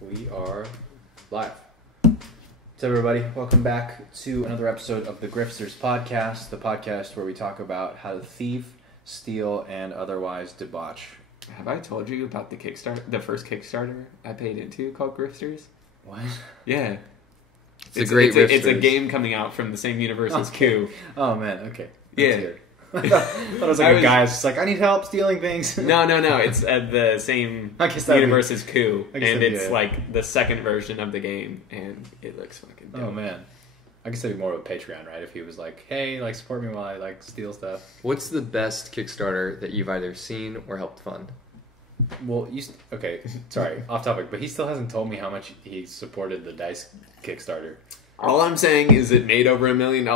We are live. What's up, everybody? Welcome back to another episode of the Riffsters podcast, the podcast where we talk about how to thief, steal, and otherwise debauch. Have I told you about the first Kickstarter I paid into called Riffsters? What? Yeah. It's a a game coming out from the same universe as Coup. Oh, man. Okay. Yeah. Weird. I thought it was like a guy's just like, I need help stealing things. No. It's the same universe as Coup. And it's like the second version of the game. And it looks fucking dope. Oh, man. I guess that'd be more of a Patreon, right? If he was like, hey, like, support me while I, like, steal stuff. What's the best Kickstarter that you've either seen or helped fund? Well, okay, sorry, off topic, but he still hasn't told me how much he supported the DICE Kickstarter. All I'm saying is it made over $1 million,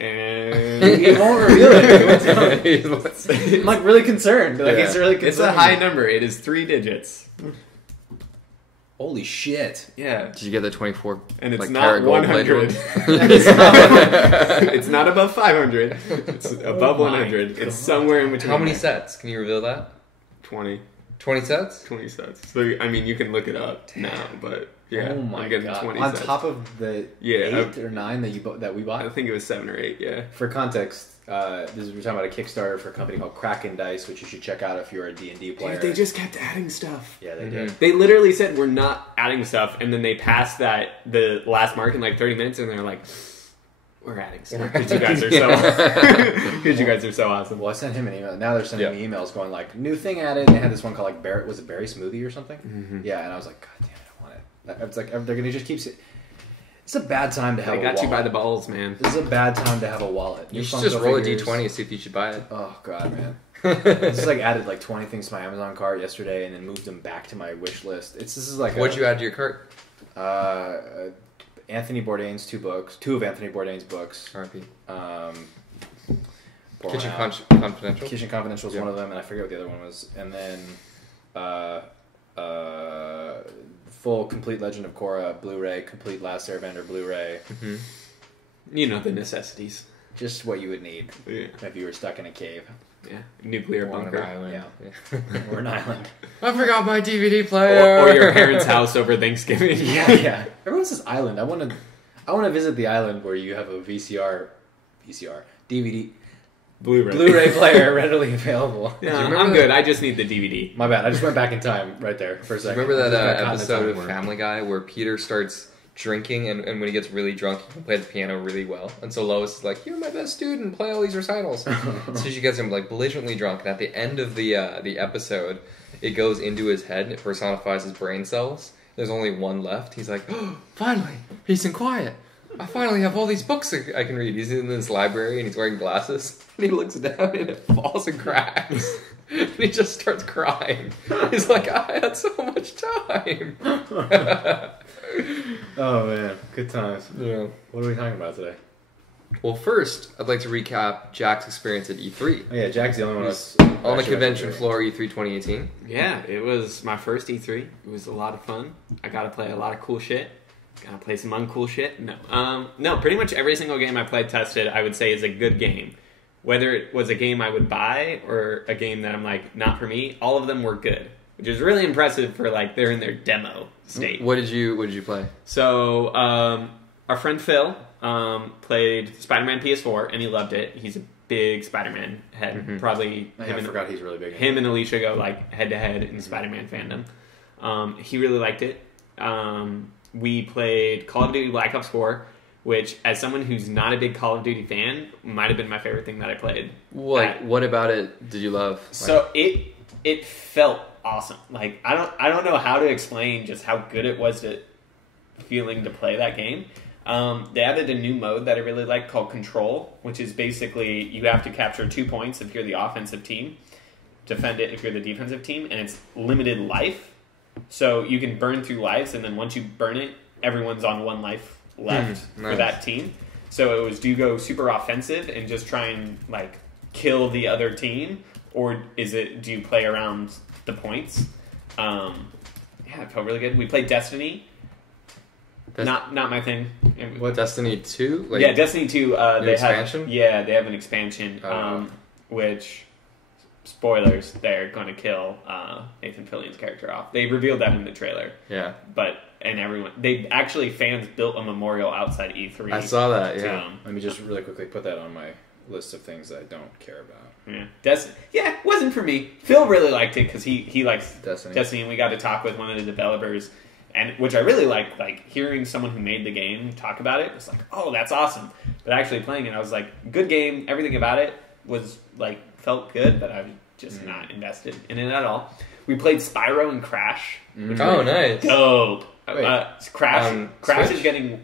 and he won't reveal it. I'm like really concerned. Like he's really concerned. It's a high number. It is 3 digits. Holy shit! Yeah. Did you get the 24? And it's like, not 100. It's not above 500. It's above 100. God. It's somewhere in between. How many sets? Can you reveal that? 20. 20 sets? 20 sets. So I mean, you can look it up now, but yeah. Oh my I'm getting god! 20 On sets. top of the 8 or 9 that we bought. I think it was 7 or 8. Yeah. For context, we're talking about a Kickstarter for a company called Kraken Dice, which you should check out if you're a D&D player. Dude, they just kept adding stuff. Yeah, they did. They literally said we're not adding stuff, and then they passed the last mark in like 30 minutes, and they're like, we're adding stuff because you guys are you guys are so awesome. Well, I sent him an email. Now they're sending me emails going like, new thing added. They had this one called like Berry Smoothie or something? Mm-hmm. Yeah, and I was like, God damn it, I want it. It's like they're gonna just keep. It's a bad time to have. They got you by the balls, man. This is a bad time to have a wallet. You should just roll a d20 and see if you should buy it. Oh god, man. I just like added like 20 things to my Amazon cart yesterday, and then moved them back to my wish list. This is like what'd you add to your cart? Anthony Bourdain's 2 books, 2 of Anthony Bourdain's books. R.I.P. Kitchen Confidential. Kitchen Confidential is one of them, and I forget what the other one was. And then full Complete Legend of Korra Blu-ray, Complete Last Airbender Blu-ray. Mm-hmm. You know the necessities. Just what you would need if you were stuck in a cave. Yeah, nuclear bunker. Island. Yeah. Or an island. I forgot my DVD player. Or your parents' house over Thanksgiving. Yeah. Everyone says island. I want to visit the island where you have a DVD, Blu-ray player readily available. Yeah, I'm good. I just need the DVD. My bad. I just went back in time right there for a second. Remember that episode of Family Guy where Peter starts drinking and when he gets really drunk he can play the piano really well, and so Lois is like, you're my best student, play all these recitals. So she gets him like belligerently drunk, and at the end of the episode it goes into his head and it personifies his brain cells. There's only one left. He's like, oh, finally, peace and quiet. I finally have all these books I can read. He's in this library and he's wearing glasses, and he looks down and it falls and cracks. And he just starts crying. He's like, I had so much time. Oh man, good times. Yeah. What are we talking about today? Well, first, I'd like to recap Jack's experience at E3. Oh yeah, Jack's the only one that's on the convention floor, E3 2018. Yeah, it was my first E3. It was a lot of fun. I got to play a lot of cool shit. Got to play some uncool shit. No, pretty much every single game I played tested, I would say is a good game. Whether it was a game I would buy or a game that I'm like, not for me, all of them were good. Which is really impressive for like they're in their demo state. What did you play? So our friend Phil played Spider-Man PS4 and he loved it. He's a big Spider-Man head. Mm-hmm. Probably I forgot he's really big. Him and Alicia go like head to head in Spider-Man fandom. He really liked it. We played Call of Duty Black Ops 4, which as someone who's not a big Call of Duty fan, might have been my favorite thing that I played. What about it did you love? So it felt awesome. Like I don't know how to explain just how good it was to play that game. They added a new mode that I really like called Control, which is basically you have to capture 2 points if you're the offensive team, defend it if you're the defensive team, and it's limited life. So you can burn through lives, and then once you burn it, everyone's on 1 life left for that team. So it was, do you go super offensive and just try and like kill the other team, or do you play around the points? Yeah, it felt really good. We played Destiny. Not my thing. What, Destiny 2? Destiny 2. They expansion? They have an expansion, Oh. which spoilers, they're going to kill Nathan Fillion's character off. They revealed that in the trailer. Yeah. Fans built a memorial outside E3. I saw that, yeah. Let me just really quickly put that on my list of things that I don't care about. Yeah. It wasn't for me. Phil really liked it because he likes Destiny, and we got to talk with one of the developers, and which I really liked. Like hearing someone who made the game talk about it was like, oh, that's awesome. But actually playing it, I was like, good game. Everything about it was like felt good, but I'm just not invested in it at all. We played Spyro and Crash. Which Oh, nice. Dope. Crash Switch? is getting.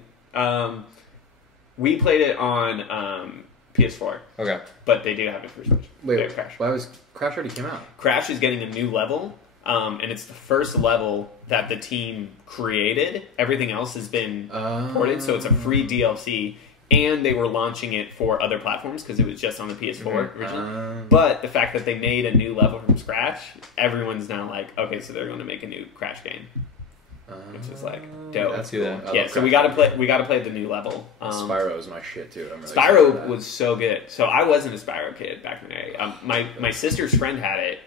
We played it on PS4. Okay. But they do have it for Switch. Wait, Crash. why was Crash already came out? Crash is getting a new level, and it's the first level that the team created. Everything else has been ported, so it's a free DLC. And they were launching it for other platforms because it was just on the PS4 originally. But the fact that they made a new level from scratch, everyone's now like, okay, so they're going to make a new Crash game, which is like dope. That's cool. Yeah, so we got to play. We got to play the new level. Spyro is my shit too. I'm really Spyro was so good. So I wasn't a Spyro kid back in the day. My sister's friend had it,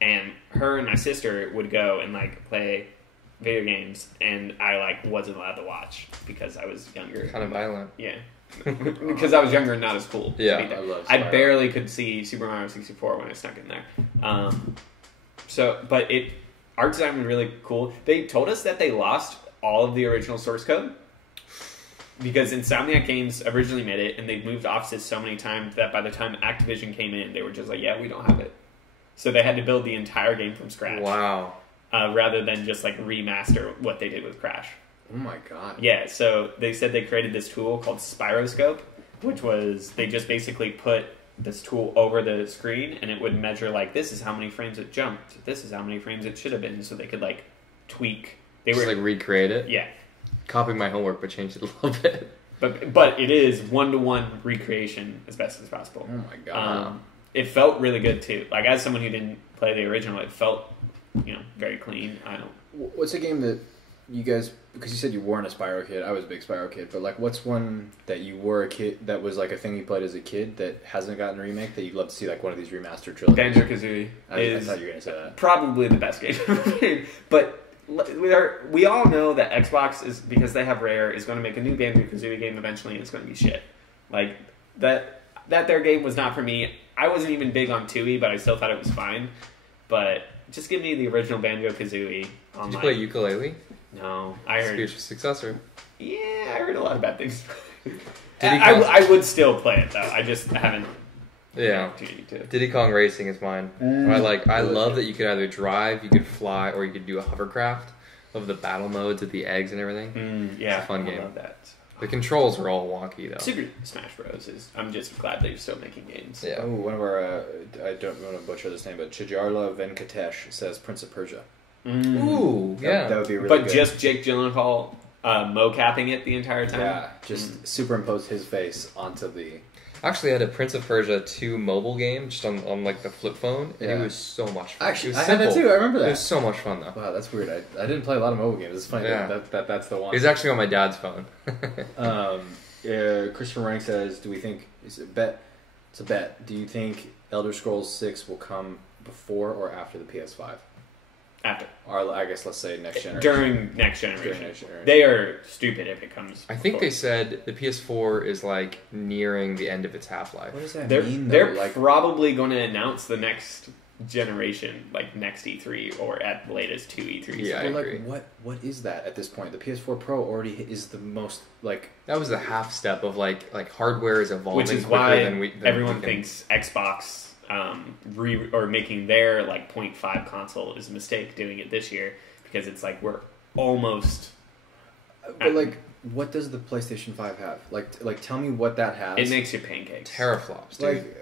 and her and my sister would go and like play video games, and I like wasn't allowed to watch because I was younger. Kind of violent. Yeah. Because I was younger and not as cool. Yeah, I love I Spyro. barely could see Super Mario 64 when I snuck in there. But art design was really cool. They told us that they lost all of the original source code because Insomniac Games originally made it, and they moved offices so many times that by the time Activision came in, they were just like, yeah, we don't have it. So they had to build the entire game from scratch. Wow. Rather than just like remaster what they did with Crash. Oh my god. Yeah, so they said they created this tool called Spyroscope, which was they just basically put this tool over the screen, and it would measure like, this is how many frames it jumped, this is how many frames it should have been, so they could like tweak. They Just were like recreate it? yeah, Copying my homework, but change it a little bit. but it is 1-to-1 recreation as best as possible. Oh my god. It felt really good too. Like as someone who didn't play the original, it felt very clean. I don't. What's a game that you guys, because you said you weren't a Spyro kid, I was a big Spyro kid, but like what's one that you were a kid, that was like a thing you played as a kid that hasn't gotten a remake, that you'd love to see like one of these remastered trilogies? Banjo-Kazooie I thought you were going to say that. Probably the best game ever made. But we all know that Xbox is, because they have Rare, is going to make a new Banjo-Kazooie game eventually, and it's going to be shit. Like that their game was not for me. I wasn't even big on 2E, but I still thought it was fine. But just give me the original Banjo-Kazooie online. Did you play ukulele? No, I heard. Future successor. Yeah, I heard a lot of bad things. Diddy Kong- I would still play it though. I just haven't. Yeah. Diddy Kong Racing is mine. I love that you could either drive, you could fly, or you could do a hovercraft of the battle modes with the eggs and everything. Yeah, it's a fun I game. love that. The controls are all wonky though. Super Smash Bros. I'm just glad that you're still making games. Yeah. Oh, one of our, I don't want to butcher this name, but Chijarla Venkatesh says Prince of Persia. Ooh, yeah. That would be really But good. just Jake Gyllenhaal mocapping it the entire time? Yeah, just superimpose his face onto the... Actually, I had a Prince of Persia 2 mobile game just on like the flip phone, and it was so much fun. Actually, it was I had that simple. too. I remember that. It was so much fun though. Wow, that's weird. I didn't play a lot of mobile games. It's funny that's the one. It was actually on my dad's phone. Christopher Rank says, "Do we think it's a bet? It's a bet. Do you think Elder Scrolls 6 will come before or after the PS5? After. Or I guess let's say next generation. During next generation. During next generation. They are stupid if it comes I think before. they said the PS4 is like nearing the end of its half-life. What does that They're mean? Though? they're probably going to announce the next generation, like next E3 or at the latest 2 E3s. Yeah, I Well, agree. what is that at this point? The PS4 Pro already is the most like. That was the half step of like hardware is evolving, Which is quicker why than everyone we can... thinks Xbox or making their like 0.5 console is a mistake doing it this year, because it's like we're almost. But like, what does the PlayStation 5 have? Like, tell me what that has. It makes you pancakes. teraflops, dude. like.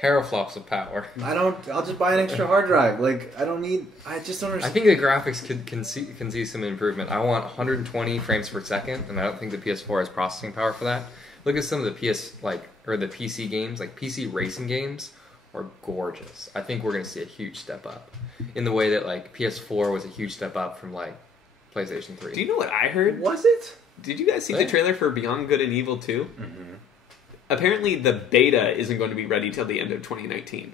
Teraflops of power. I'll just buy an extra hard drive. Like, I just don't understand. I think the graphics can see some improvement. I want 120 frames per second, and I don't think the PS4 has processing power for that. Look at some of the the PC games, like PC racing games, are gorgeous. I think we're going to see a huge step up in the way that like PS4 was a huge step up from like PlayStation 3. Do you know what I heard? Was it? Did you guys see the trailer for Beyond Good and Evil 2? Mm-hmm. Apparently, the beta isn't going to be ready till the end of 2019.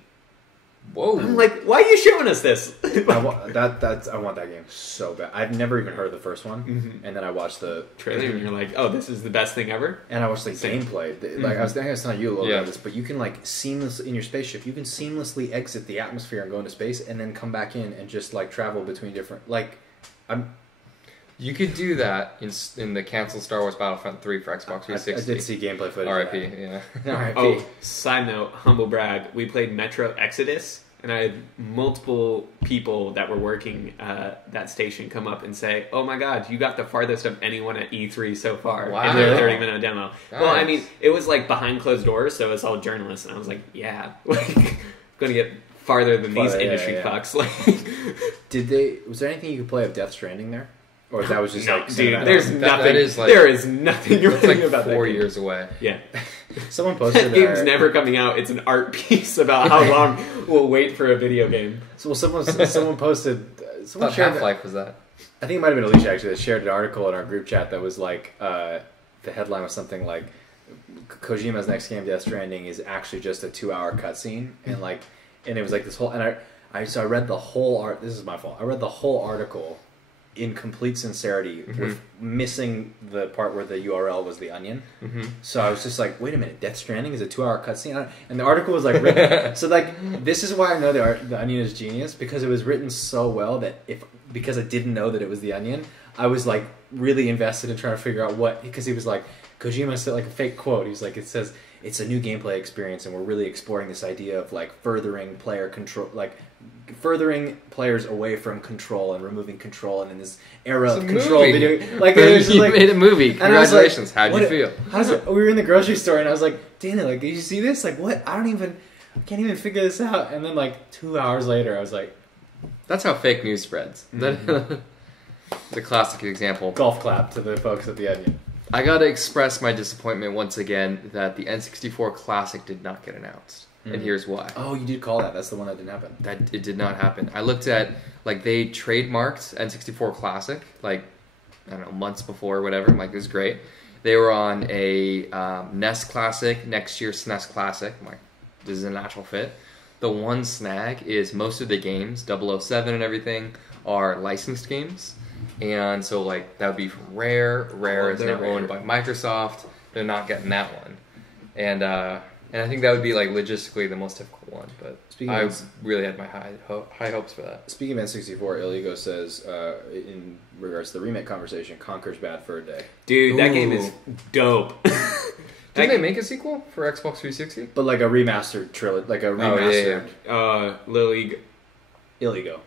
Whoa! I'm like, why are you showing us this? I want that game so bad. I've never even heard of the first one, and then I watched the trailer, and you're like, oh, this is the best thing ever. And I watched like gameplay. Like I was telling you a little bit of this, but you can like seamlessly in your spaceship. You can seamlessly exit the atmosphere and go into space, and then come back in and just like travel between different. Like, You could do that in the canceled Star Wars Battlefront 3 for Xbox 360. I did see gameplay footage. R.I.P. Yeah. R.I.P. Oh, side note, humble brag. We played Metro Exodus, and I had multiple people that were working that station come up and say, "Oh my God, you got the farthest of anyone at E3 so far Wow. in their 30-minute demo." Nice. Well, I mean, it was like behind closed doors, so it's all journalists, and I was like, "Yeah, like, going to get farther than these industry fucks." Like, Was there anything you could play of Death Stranding there? Or that was just no, like... dude, there's nothing. That is like, there is nothing it's like about that 4 game. years away. Yeah. Someone posted... That game's never coming out. It's an art piece about how long we'll wait for a video game. So, someone posted... Someone What shared Half-Life was that? I think it might have been Alicia, actually, that shared an article in our group chat that was like... the headline was something like... Kojima's next game, Death Stranding, is actually just a 2-hour cutscene. And like... And it was like this whole... And I read the whole... This is my fault. I read the whole article... in complete sincerity, with missing the part where the URL was the Onion. So I was just like, wait a minute, Death Stranding is a 2-hour cutscene? And the article was like written... So like, this is why I know the Onion is genius, because it was written so well that because I didn't know that it was the Onion, I was like really invested in trying to figure out what... Because he was like, Kojima said like a fake quote, he was like, it says, it's a new gameplay experience and we're really exploring this idea of like furthering player control, like furthering players away from control and removing control, and in this era of control video, like it was just, you like, made a movie. Congratulations! Like, How'd you feel? We were in the grocery store, and I was like, "Dana, like, did you see this? Like, what? I can't even figure this out." And then, like 2 hours later, I was like, "That's how fake news spreads." The classic example. Golf clap to the folks at the Onion. I gotta express my disappointment once again that the N64 Classic did not get announced. And here's why. Oh, you did call that. That's the one that didn't happen. That it did not happen. I looked at, like, they trademarked N64 Classic, like, I don't know, months before or whatever. I'm like, this is great. They were on a NES Classic, next year's SNES Classic. I'm like, this is a natural fit. The one snag is most of the games, 007 and everything, are licensed games. And so, like, that would be from Rare. Rare is now owned by Microsoft. They're not getting that one. And I think that would be, like, logistically the most difficult one. But I really had my high hopes for that. Speaking of N64, Iligo says, in regards to the remake conversation, Conker's bad for a day. Dude, that game is dope. Didn't they make a sequel for Xbox 360? But like a remastered trilogy, like a remastered... Illegal.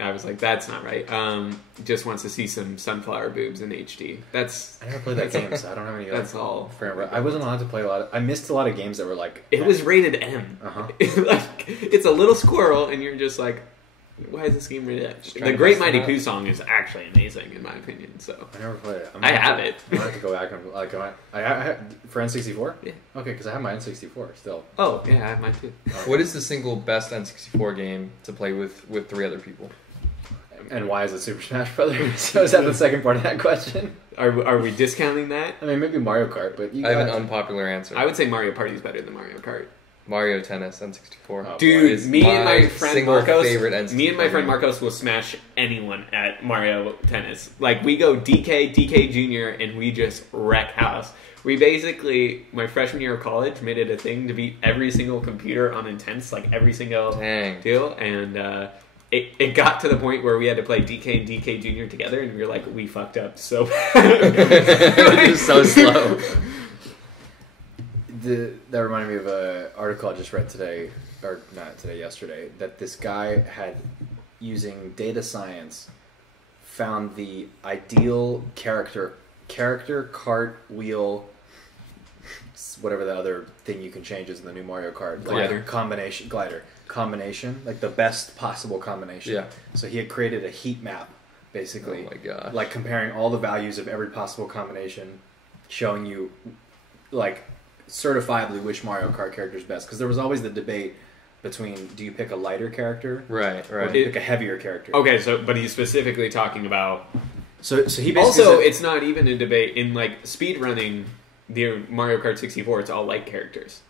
I was like, that's not right. Just wants to see some sunflower boobs in HD. I never played that game, so I don't have any... That's all. I wasn't allowed to play a lot of... I missed a lot of games that were like... It was rated M. Like, it's a little squirrel, and you're just like, why is this game rated M? The Great Mighty Pooh song is actually amazing, in my opinion. So I never played it. I have it. I'm going to have to go back and... Like, I for N64? Yeah. Okay, because I have my N64 still. Oh, yeah, I have mine too. What is the single best N64 game to play with 3 other people? And why is it Super Smash Brothers? So is that the second part of that question? Are we discounting that? I mean, maybe Mario Kart, but I have an unpopular answer. I would say Mario Party is better than Mario Kart. Mario Tennis N64. Dude, me and my friend Marcos will smash anyone at Mario Tennis. Like, we go DK Jr., and we just wreck house. We basically, my freshman year of college, made it a thing to beat every single computer on Intense, like every single deal, and it got to the point where we had to play DK and DK Jr. together, and we were like, we fucked up so bad. It was so slow. That reminded me of an article I just read today, or not today, yesterday, that this guy had, using data science, found the ideal character cart wheel, whatever the other thing you can change is in the new Mario Kart. Glider. Combination, like the best possible combination. Yeah. So he had created a heat map, basically. Oh my gosh. Like comparing all the values of every possible combination, showing you, like, certifiably which Mario Kart character is best, because there was always the debate between, do you pick a lighter character right or do you pick a heavier character. Okay, so but he's specifically talking about so he basically also said, it's not even a debate in like speed running the Mario Kart 64, it's all light characters.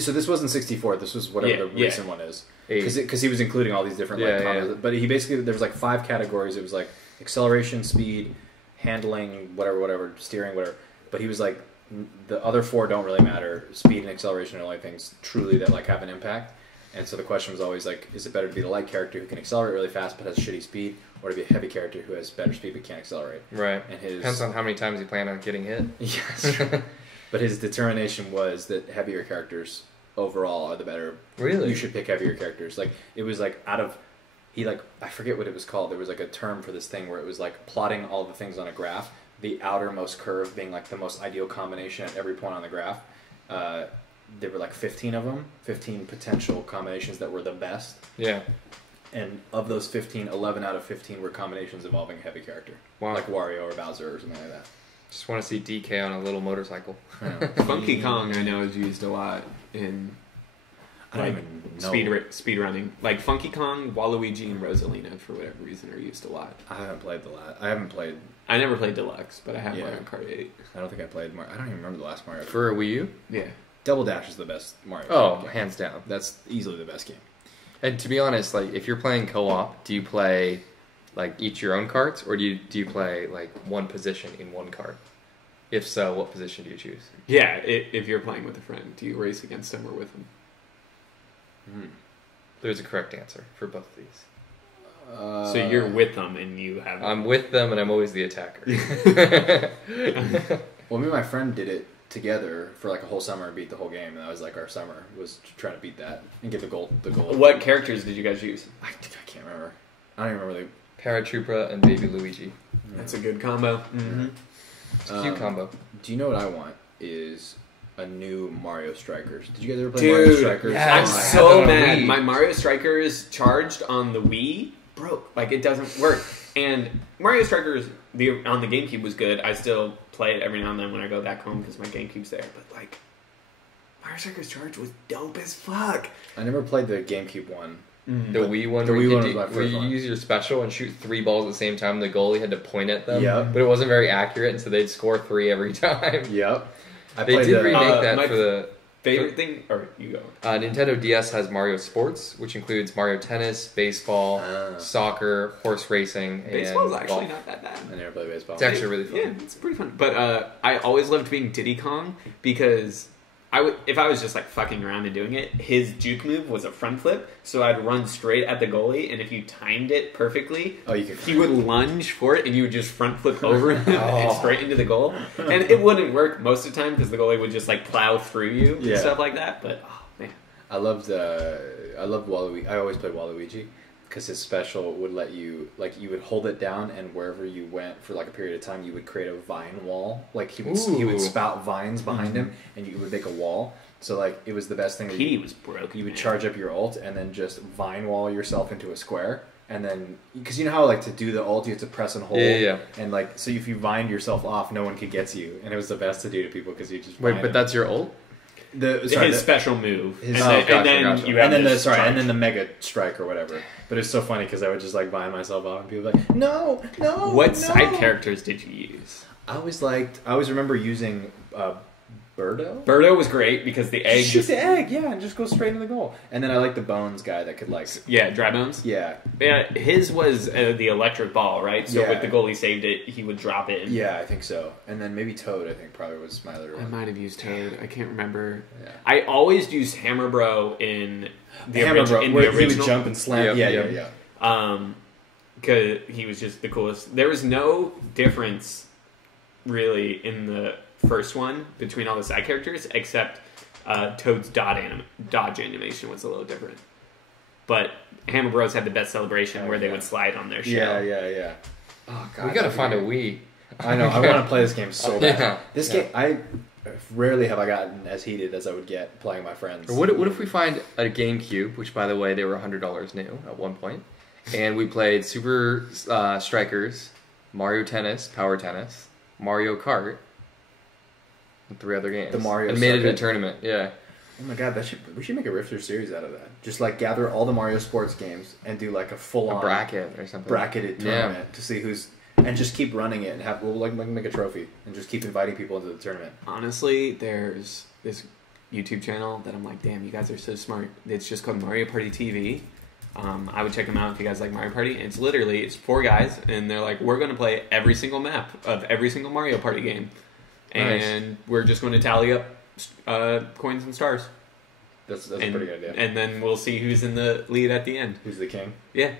So this wasn't 64. This was whatever the recent one is. Because he was including all these different combos. But he basically, there was like 5 categories. It was like acceleration, speed, handling, whatever, steering, whatever. But he was like, the other 4 don't really matter. Speed and acceleration are the only things truly that like have an impact. And so the question was always like, is it better to be the light character who can accelerate really fast but has shitty speed, or to be a heavy character who has better speed but can't accelerate? Right. And his depends on how many times you plan on getting hit. Yes. But his determination was that heavier characters overall are the better. Really? You should pick heavier characters. Like, it was like out of, I forget what it was called. There was like a term for this thing where it was like plotting all the things on a graph, the outermost curve being like the most ideal combination at every point on the graph. There were like 15 of them, 15 potential combinations that were the best. Yeah. And of those 15, 11 out of 15 were combinations involving a heavy character. Wow. Like Wario or Bowser or something like that. Just want to see DK on a little motorcycle. Funky Kong, I know, is used a lot in I don't even know. speed running. Like Funky Kong, Waluigi, and Rosalina, for whatever reason, are used a lot. I haven't played the last. I never played Deluxe, but I have Mario Kart 8. I don't think I played Mario. I don't even remember the last Mario. For a Wii U? Yeah. Double Dash is the best Mario. Oh, game. hands down. That's easily the best game. And to be honest, like if you're playing co-op, do you play like each your own carts, or do you play like one position in one cart? If so, what position do you choose? Yeah, if you're playing with a friend, do you race against them or with them? There's a correct answer for both of these. So you're with them and you have... I'm with them and I'm always the attacker. Well, me and my friend did it together for like a whole summer and beat the whole game. And that was like our summer, was trying to beat that and get the gold. What characters did you guys use? I can't remember. I don't even remember. Paratroopa and Baby Luigi. That's a good combo. Mm-hmm. It's a cute combo. Do you know what I want is a new Mario Strikers. Did you guys ever play Mario Strikers? I'm so mad. My Mario Strikers charged on the Wii broke. Like, it doesn't work. And Mario Strikers on the GameCube was good. I still play it every now and then when I go back home because my GameCube's there. But, like, Mario Strikers Charge was dope as fuck. I never played the GameCube one. The Wii one, where you use your special and shoot 3 balls at the same time. The goalie had to point at them, but it wasn't very accurate, and so they'd score 3 every time. Yep. They did remake that for the favorite thing. Or you go. Nintendo DS has Mario Sports, which includes Mario Tennis, baseball, soccer, horse racing. Baseball's and actually golf. not that bad. I never played baseball. It's actually really fun. Yeah, it's pretty fun. But I always loved being Diddy Kong because if I was just like fucking around and doing it, his juke move was a front flip, so I'd run straight at the goalie, and if you timed it perfectly, he would lunge for it, and you would just front flip over him and straight into the goal. And it wouldn't work most of the time because the goalie would just like plow through you and stuff like that. But oh man, I loved Waluigi. I always played Waluigi because his special would let you, like, you would hold it down, and wherever you went for like a period of time, you would create a vine wall. Like he would spout vines behind him, and you would make a wall. So like it was the best thing. He was broke. You would charge up your ult and then just vine wall yourself into a square, and then because you know how like to do the ult you have to press and hold, and like so if you vined yourself off, no one could get to you, and it was the best to do to people because you just that's your ult. His special move, and then the mega strike or whatever. But it's so funny because I would just like vine myself off, and people would be like, no. What side characters did you use? I always remember using Birdo. Birdo was great because the egg shoot the egg, and just go straight into the goal. And then I like the Bones guy that could like dry bones. Yeah. His was the electric ball, right? So with the goalie saved it, he would drop it. Yeah, I think so. And then maybe Toad. I think probably was my other one. I might have used Toad. I can't remember. Yeah. I always used Hammer Bro in the original. He would jump and slam. Yeah. Because he was just the coolest. There was no difference really in the first one between all the side characters, except Toad's dodge animation was a little different. But Hammer Bros had the best celebration where they would slide on their shell. Yeah. Oh god, we gotta find a Wii. I know. I want to play this game so bad. This game, I rarely have I gotten as heated as I would get playing my friends. Or what if we find a GameCube, which by the way they were $100 new at one point, and we played Super Strikers, Mario Tennis, Power Tennis, Mario Kart. And 3 other games. The Mario and made it a tournament. Yeah. Oh my god, we should make a Riffsters series out of that. Just like gather all the Mario sports games and do like a full-on bracket or something. Bracketed tournament to see who's, and just keep running it and we'll make a trophy and just keep inviting people into the tournament. Honestly, there's this YouTube channel that I'm like, damn, you guys are so smart. It's just called Mario Party TV. I would check them out if you guys like Mario Party. It's 4 guys, and they're like, we're going to play every single map of every single Mario Party game. And we're just going to tally up coins and stars. That's a pretty good idea. And then we'll see who's in the lead at the end. Who's the king? Yeah.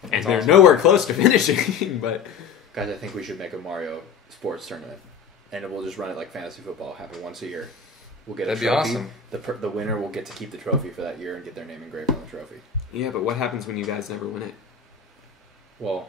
That's and they're awesome. nowhere close to finishing, but... Guys, I think we should make a Mario sports tournament. And we'll just run it like fantasy football, happen once a year. We'll get That'd a trophy. be awesome. The winner will get to keep the trophy for that year and get their name engraved on the trophy. Yeah, but what happens when you guys never win it? Well...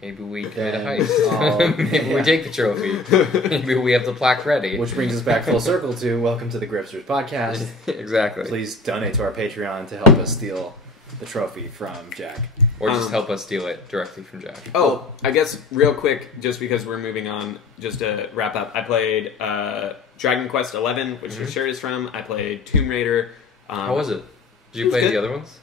Maybe we commit a heist. Maybe we take the trophy. Maybe we have the plaque ready. Which brings us back full circle to welcome to the Riffsters podcast. Exactly. Please donate to our Patreon to help us steal the trophy from Jack. Or just help us steal it directly from Jack. Oh, I guess real quick, just because we're moving on, just to wrap up, I played Dragon Quest XI, which your shirt is from. I played Tomb Raider. How was it? Did you play the other ones?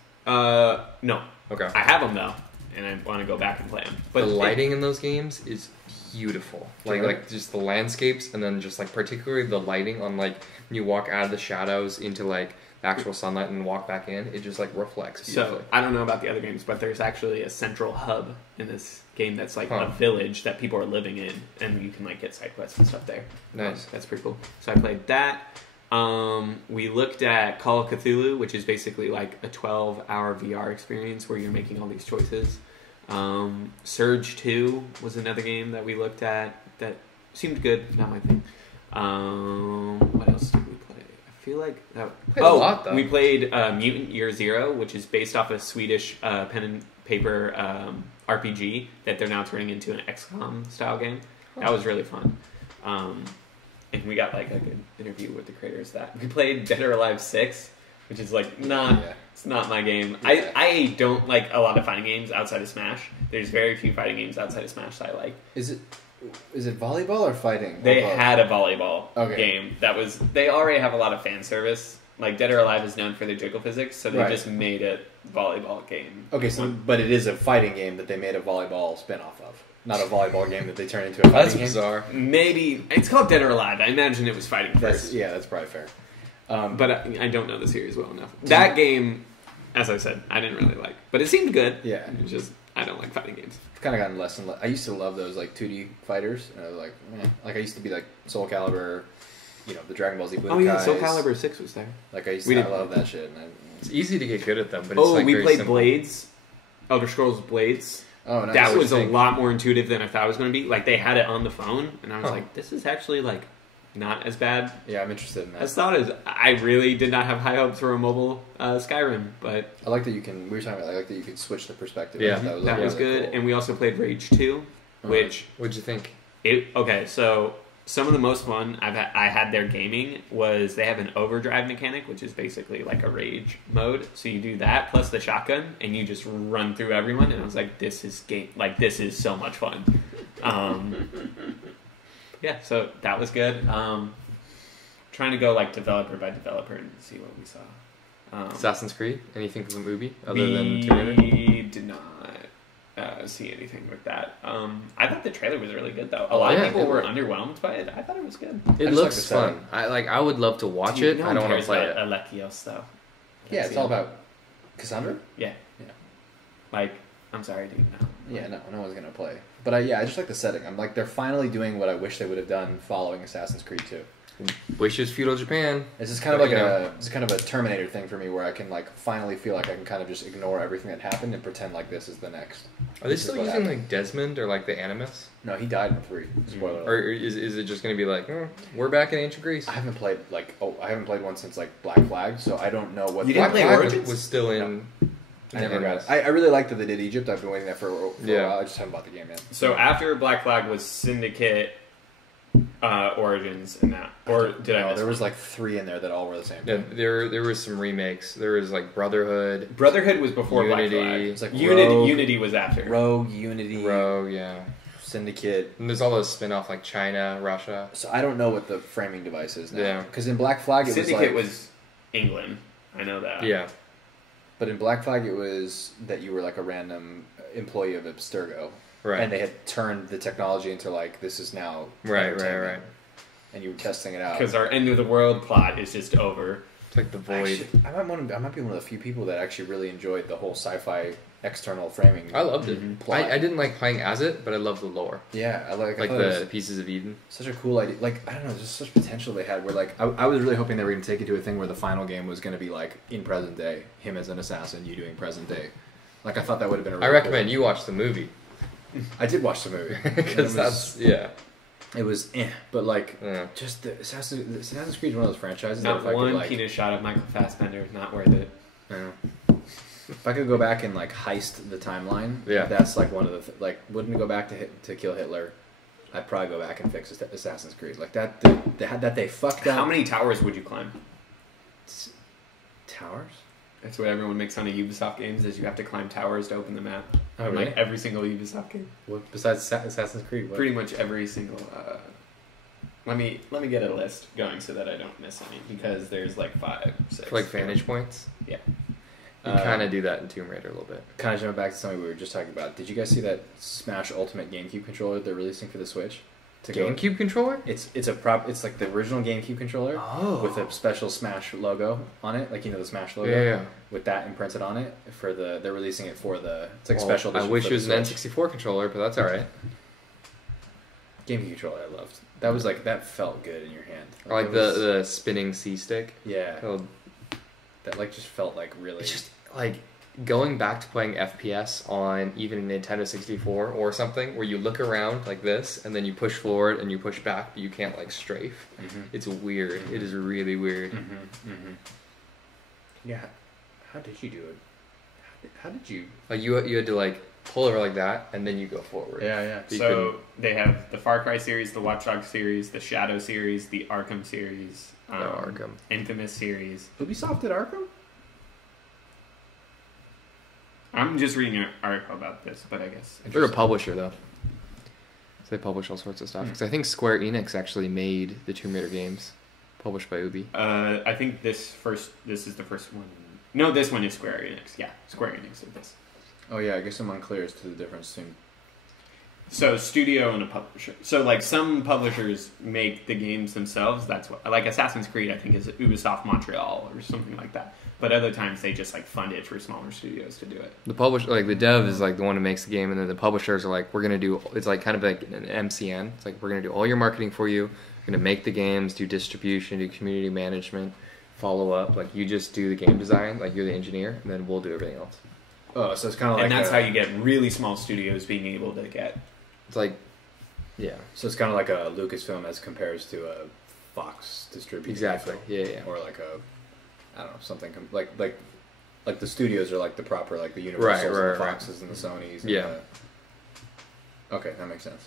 No. Okay. I have them, though, and I want to go back and play them. But the lighting in those games is beautiful. Like just the landscapes, and then just like particularly the lighting on like when you walk out of the shadows into like actual sunlight and walk back in, it just like reflects beautifully. So I don't know about the other games, but there's actually a central hub in this game that's like a village that people are living in, and you can like get side quests and stuff there. Nice. That's pretty cool. So I played that. We looked at Call of Cthulhu, which is basically like a 12-hour VR experience where you're making all these choices. Surge 2 was another game that we looked at that seemed good, not my thing. What else did we play? I feel like that. Played a lot, though. We played Mutant Year Zero, which is based off a Swedish pen and paper RPG that they're now turning into an XCOM style game. That was really fun. And we got like a good interview with the creators of that. We played Dead or Alive 6, which is like it's not my game. Yeah. I don't like a lot of fighting games outside of Smash. There's very few fighting games outside of Smash that I like. Is it volleyball or fighting? They had a volleyball Okay. game that was. They already have a lot of fan service. Like Dead or Alive is known for their jiggle physics, so they just made a volleyball game. Okay, so but it is a fighting game that they made a volleyball spin-off of. Not a volleyball game that they turned into a fighting game. That's bizarre. Maybe it's called Dead or Alive. I imagine it was fighting first. That's probably fair. But I don't know the series well enough. That game, as I said, I didn't really like, but it seemed good. Yeah, it's just I don't like fighting games. I've kind of gotten less and less. I used to love those like 2D fighters, and I was like, like I used to be like Soul Calibur, the Dragon Ball Z Budokai. Oh yeah, Soul Calibur 6 was there. Like I love that shit. And it's easy to get good at them, but it's like we very played simple. Blades, Elder Scrolls Blades. Oh, nice. That was a lot more intuitive than I thought it was going to be. Like they had it on the phone, and I was like, this is actually like not as bad. Yeah, I'm interested in that. As thought as I really did not have high hopes for a mobile Skyrim, but I like that you can. We were talking about. I like that you can switch the perspective. Yeah, that was, that was really good. cool. And we also played Rage 2, which what'd you think? So some of the most fun I had their gaming was they have an overdrive mechanic, which is basically like a rage mode. So you do that plus the shotgun, and you just run through everyone. And I was like, this is so much fun. Yeah, so that was good. Trying to go like developer by developer and see what we saw. Assassin's Creed? Anything from the movie other than Tomb Raider? We did not see anything with that. I thought the trailer was really good though. A lot of people were underwhelmed by it. I thought it was good. It looks fun. I would love to watch it. I don't want to play it. Alekios though. Yeah, it's all about Cassandra. Yeah. Like, I'm sorry, dude. No. Yeah, no one's gonna play. But I just like the setting. I'm like, they're finally doing what I wish they would have done following Assassin's Creed 2. Wishes feudal Japan. This is kind of like it's kind of a Terminator thing for me, where I can like finally feel like I can kind of just ignore everything that happened and pretend like this is the next. Are they still using like Desmond or like the Animus? No, he died in 3. Spoiler alert. Or is it just going to be like, we're back in ancient Greece? I haven't played one since like Black Flag, so I don't know what. You didn't play Origins? Was still in. I never got. I really liked that they did Egypt. I've been waiting there for a while. I just haven't bought the game yet. So after Black Flag was Syndicate, Origins, and that, or did I miss there one? was like 3 in there that all were the same. Yeah, there was some remakes. There was like Brotherhood. Brotherhood was before Unity. Black Flag. It's like Unity was after. Rogue, Unity, yeah. Syndicate. And there's all those spin-off like China, Russia. So I don't know what the framing device is now. Yeah. Because in Black Flag Syndicate was England. I know that. Yeah. But in Black Flag it was that you were like a random employee of Abstergo. Right. And they had turned the technology into like, this is now Right. entertainment. and you were testing it out. Because our end of the world plot is just over. It's like the void. Actually, I might be one of the few people that actually really enjoyed the whole sci-fi external framing. I loved it. Plot. I didn't like playing as it, but I loved the lore. Yeah, I Like thought the Pieces of Eden. such a cool idea. Like, I don't know, there's such potential they had. Where like I was really hoping they were going to take it to a thing where the final game was going to be like in present day, him as an assassin, you doing present day. Like I thought that would have been a really I recommend you watch the movie. I did watch the movie Because that's, yeah. it was, but like Yeah. just the Assassin's Creed is one of those franchises Not that if I one could, like, penis shot of Michael Fassbender is not worth it. I don't know. If I could go back and like heist the timeline, Yeah. that's like one of the like wouldn't go back to kill Hitler. I'd probably go back and fix Assassin's Creed like that. They fucked up. How many towers would you climb? towers? That's what everyone makes fun of Ubisoft games, is you have to climb towers to open the map. Oh, really? Like every single Ubisoft game. What besides Assassin's Creed? What? Pretty much every single. Let me get a list going so that I don't miss any, because there's like 5, 6. For like vantage points. Yeah. You kind of do that in Tomb Raider a little bit. Kind of jump back to something we were just talking about. Did you guys see that Smash Ultimate GameCube controller they're releasing for the Switch? GameCube controller? It's a prop. It's like the original GameCube controller with a special Smash logo on it, like the Smash logo. Yeah. With that imprinted on it for they're releasing it for the. It's like special. I edition wish for it was the an Switch. N64 controller, but that's all right. GameCube controller I loved. That was like that felt good in your hand. Or like it was- the spinning C stick. yeah. Felt- That like just felt like really. It's just like going back to playing FPS on even a Nintendo 64 or something, where you look around like this and then you push forward and you push back, but you can't like strafe. Mhm. It's weird. It is really weird. Yeah. How did you do it? How did you? Like you had to like pull over like that and then you go forward. Yeah. You So they have the Far Cry series, the Watch Dogs series, the Shadow series, the Arkham series, Arkham. Infamous series. Ubisoft did Arkham? I'm just reading an article about this, but I guess They're a publisher though. So they publish all sorts of stuff. Because I think Square Enix actually made the Tomb Raider games, published by Ubi. I think this is the first one. No, this one is Square Enix. Yeah, Square Enix did this. Oh yeah, I guess I'm unclear as to the difference between. So studio and a publisher. So like some publishers make the games themselves. That's what, like Assassin's Creed, I think is Ubisoft Montreal or something like that. But other times they just like fund it for smaller studios to do it. The publisher, like the dev, is like the one who makes the game, and then the publishers are like, we're gonna do. It's like kind of like an MCN. It's like we're gonna do all your marketing for you. We're gonna make the games, do distribution, do community management, follow up. Like you just do the game design, like you're the engineer, and then we'll do everything else. Oh, so it's kind of like. And that's how you get really small studios being able to get. It's like, yeah, So it's kind of like a Lucasfilm as compares to a Fox distributed. exactly, film. yeah. Or like a, I don't know, something like the studios are like the proper like the Universals and the Right. Foxes and the Sonys. And Yeah. Okay, that makes sense.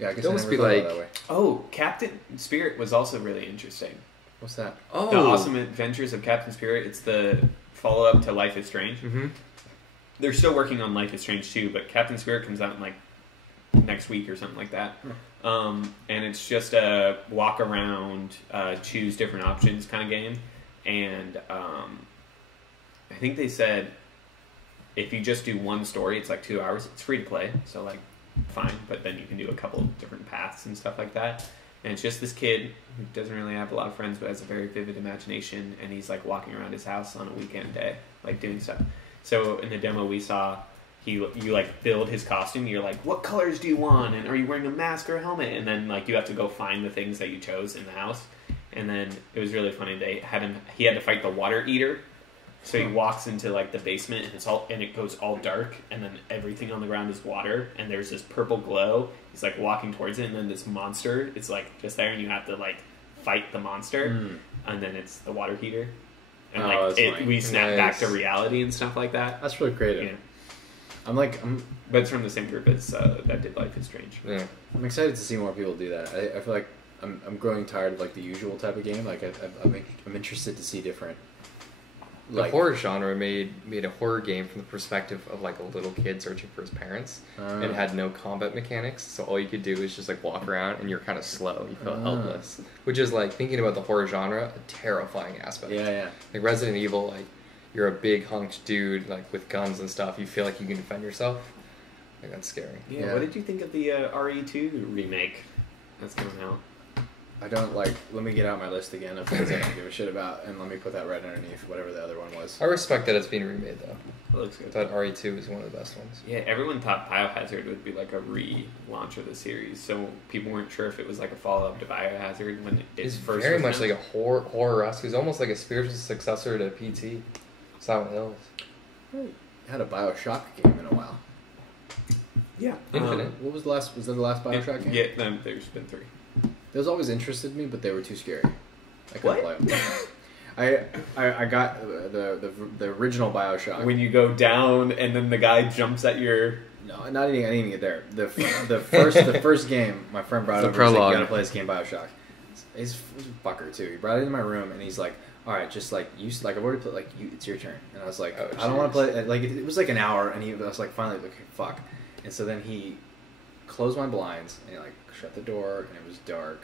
Yeah, I guess It'd I almost never be thought of it like- that way. Oh, Captain Spirit was also really interesting. What's that? Oh, The Awesome Adventures of Captain Spirit. It's the follow-up to Life is Strange. Mm-hmm. They're still working on Life is Strange 2, but Captain Spirit comes out in like next week or something like that. And it's just a walk around, choose different options kind of game. And I think they said if you just do one story, it's like 2 hours. It's free to play, so like fine. But then you can do a couple of different paths and stuff like that. And it's just this kid who doesn't really have a lot of friends, but has a very vivid imagination. And he's like walking around his house on a weekend day, like doing stuff. So in the demo we saw, you like build his costume. You're like, what colors do you want? And are you wearing a mask or a helmet? And then like you have to go find the things that you chose in the house. And then it was really funny. He had to fight the water eater. So he walks into like the basement and it goes all dark. And then everything on the ground is water. And there's this purple glow. He's like walking towards it. And then this monster is like just there, and you have to like fight the monster. And then it's the water heater. And we snap back to reality and stuff like that. That's really creative. Yeah. But it's from the same group as that did Life is Strange. Yeah. I'm excited to see more people do that. I feel like I'm growing tired of like the usual type of game. Like I'm interested to see different. The Like horror genre made a horror game from the perspective of like a little kid searching for his parents, and it had no combat mechanics, so all you could do is just like walk around, and you're kind of slow. You felt helpless, which is like thinking about the horror genre, a terrifying aspect. Yeah. Like Resident Evil, like you're a big hunked dude like with guns and stuff. You feel like you can defend yourself. Like that's scary. Yeah. What did you think of the RE2 remake that's coming out? I don't like. Let me get out my list again of things I don't give a shit about, and let me put that right underneath whatever the other one was. I respect that it's being remade though. It looks good. I thought RE2 was one of the best ones. Yeah, everyone thought Biohazard would be like a relaunch of the series, so people weren't sure if it was like a follow-up to Biohazard when It's first very was much announced. like a horror-esque. It's almost like a spiritual successor to PT, Silent Hills. I had a Bioshock game in a while. Yeah. Infinite. What was the last? Was that the last Bioshock game? Yeah, there's been 3. Those always interested me, but they were too scary. I couldn't What? play them. I got the original Bioshock. When you go down and then the guy jumps at your... No, not even. I didn't even get there. The first game, my friend brought The over. He's like, prologue. you gotta play this game, Bioshock. He's a fucker too. He brought it into my room and he's like, "All right, just like you, like I've already played. Like it's your turn." And I was like, Oh, "I don't want to play." Like it was like an hour, and I was like, "Finally, okay, fuck." And so then he closed my blinds and he like shut the door, and it was dark,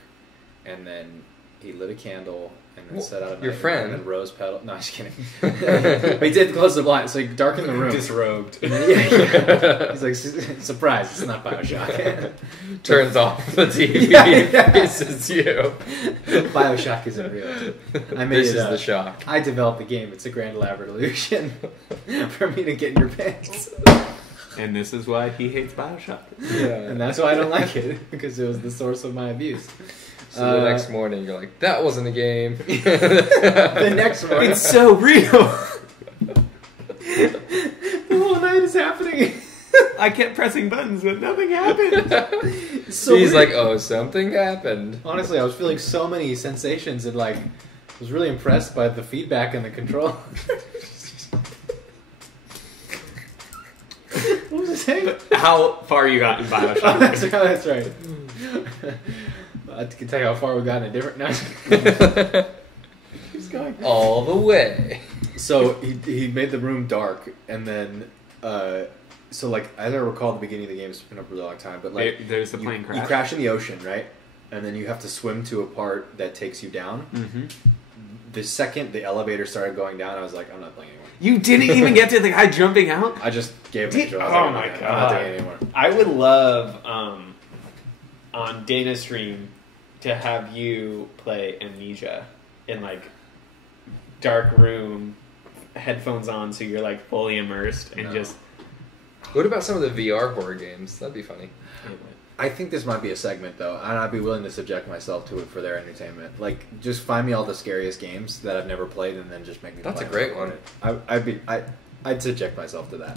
and then he lit a candle and then set out a your night friend. and then rose petal. No, I'm just kidding. But he did close the blinds, so he darkened the room. Disrobed. Yeah. He's like, surprise, it's not Bioshock. Turns off the TV. Yeah. This is you. Bioshock isn't real. I made This it is up. the shock. I developed the game. It's a grand elaborate illusion for me to get in your pants. And this is why he hates Bioshock. Yeah. And that's why I don't like it, because it was the source of my abuse. So the next morning, you're like, that wasn't a game. The next one. It's so real! The whole night is happening. I kept pressing buttons, but nothing happened. It's so He's weird. like, oh, something happened. Honestly, I was feeling so many sensations and like was really impressed by the feedback and the control. What was I saying? How far you got in Oh, Bioshock? that's right. I can tell you how far we got in a different night. Keeps going. All the way. So he made the room dark, and then so like as I recall, the beginning of the game, it's been a really long time, but like There's the plane crash. You crash in the ocean, right? And then you have to swim to a part that takes you down. Mm-hmm. The second the elevator started going down, I was like, I'm not playing anymore. You didn't even get to the guy jumping out? I just gave it a Did- control. I was oh like, my I'm not God. doing it anymore. I would love on Dana's stream to have you play Amnesia in like dark room, headphones on, so you're like fully immersed and No. just. What about some of the VR horror games? That'd be funny. I think this might be a segment, though, and I'd be willing to subject myself to it for their entertainment. Like, just find me all the scariest games that I've never played, and then just make me. That's play a great them. one. I'd subject myself to that.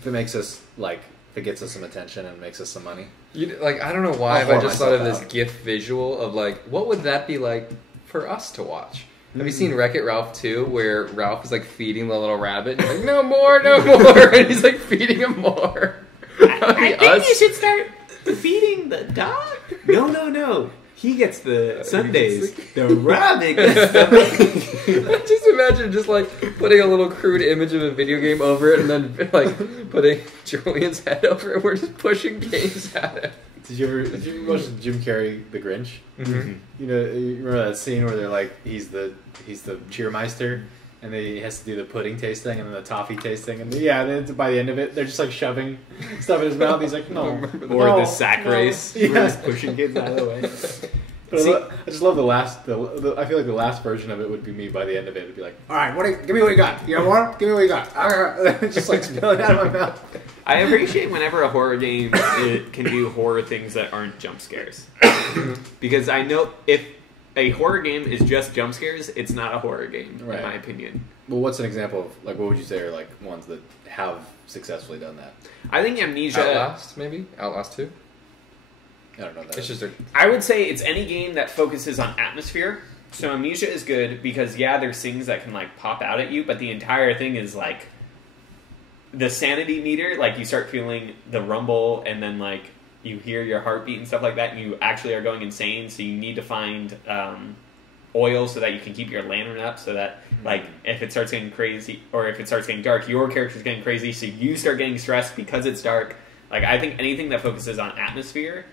If it makes us if it gets us some attention and makes us some money. I don't know why, I'll but I whore just thought of myself this out. GIF visual of like, what would that be like for us to watch? Have you seen Wreck-It Ralph 2, where Ralph is like feeding the little rabbit? And he's like, no more, and he's like feeding him more. I think you should start feeding the dog. No. He gets the Sundays. The rabbit gets the. Just imagine just like putting a little crude image of a video game over it, and then like putting Julian's head over it. We're just pushing games at it. Did you ever watch Jim Carrey, The Grinch? Mm-hmm. You know, you remember that scene where they're like, he's the cheermeister, and he has to do the pudding tasting and then the toffee tasting, and then by the end of it, they're just like shoving stuff in his mouth. He's like, no, Or no, the sack no. race. Yeah. We're just pushing kids out of the way. But I just love the last. I feel like the last version of it would be me. By the end of it, it'd be like, all right, give me what you got. You want more? Give me what you got. Just like spilling out of my mouth. I appreciate whenever a horror game can do horror things that aren't jump scares. Because I know if a horror game is just jump scares, it's not a horror game, Right. in my opinion. Well, what's an example of what would you say are like ones that have successfully done that? I think Amnesia. Outlast, maybe? Outlast 2? I don't know that. It's just a... I would say it's any game that focuses on atmosphere. So Amnesia is good because there's things that can like pop out at you, but the entire thing is like the sanity meter. Like you start feeling the rumble, and then like you hear your heartbeat and stuff like that, and you actually are going insane. So you need to find oil so that you can keep your lantern up, so that like if it starts getting crazy or if it starts getting dark, your character's getting crazy, so you start getting stressed because it's dark. Like I think anything that focuses on atmosphere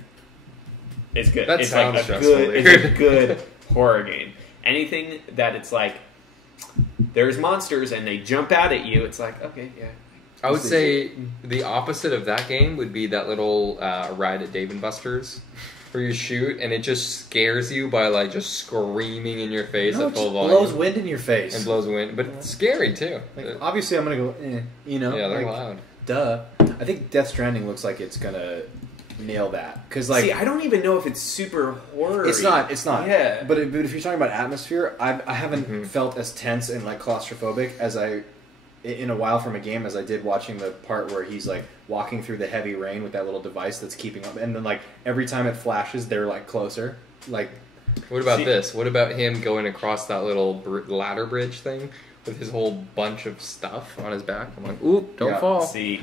is good. That it's sounds like stressful, it's a good horror game. Anything that it's like there's monsters and they jump out at you, it's like okay, yeah. I would say the opposite of that game would be that little ride at Dave & Buster's where you shoot and it just scares you by like just screaming in your face No, at it full just volume. blows wind in your face. And blows wind, but it's scary too. Like, obviously, I'm gonna go. You know. Yeah, they're like, loud. Duh. I think Death Stranding looks like it's gonna nail that because like See, I don't even know if it's super horror. it's not. It's not. Yeah. But if you're talking about atmosphere, I haven't felt as tense and like claustrophobic as I in a while from a game as I did watching the part where he's like walking through the heavy rain with that little device that's keeping up, and then like every time it flashes, they're like closer. Like, What about this? What about him going across that little ladder bridge thing with his whole bunch of stuff on his back? I'm like, oop, don't Yeah. fall. See,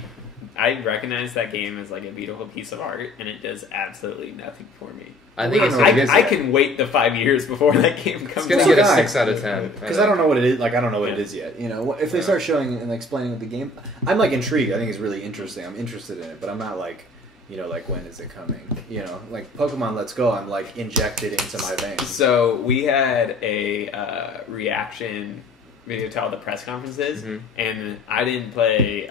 I recognize that game as like a beautiful piece of art, and it does absolutely nothing for me. I think I it's don't know. because I can wait the 5 years before that game it's comes gonna out. get a guy. 6 out of 10. because I don't know what it is. Like, I don't know what it is yet. You know, if they start showing and explaining the game, I'm like intrigued. I think it's really interesting. I'm interested in it, but I'm not like, you know, like when is it coming? You know, like Pokemon Let's Go. I'm like injected into my veins. So we had a reaction video to all the press conferences, and I didn't play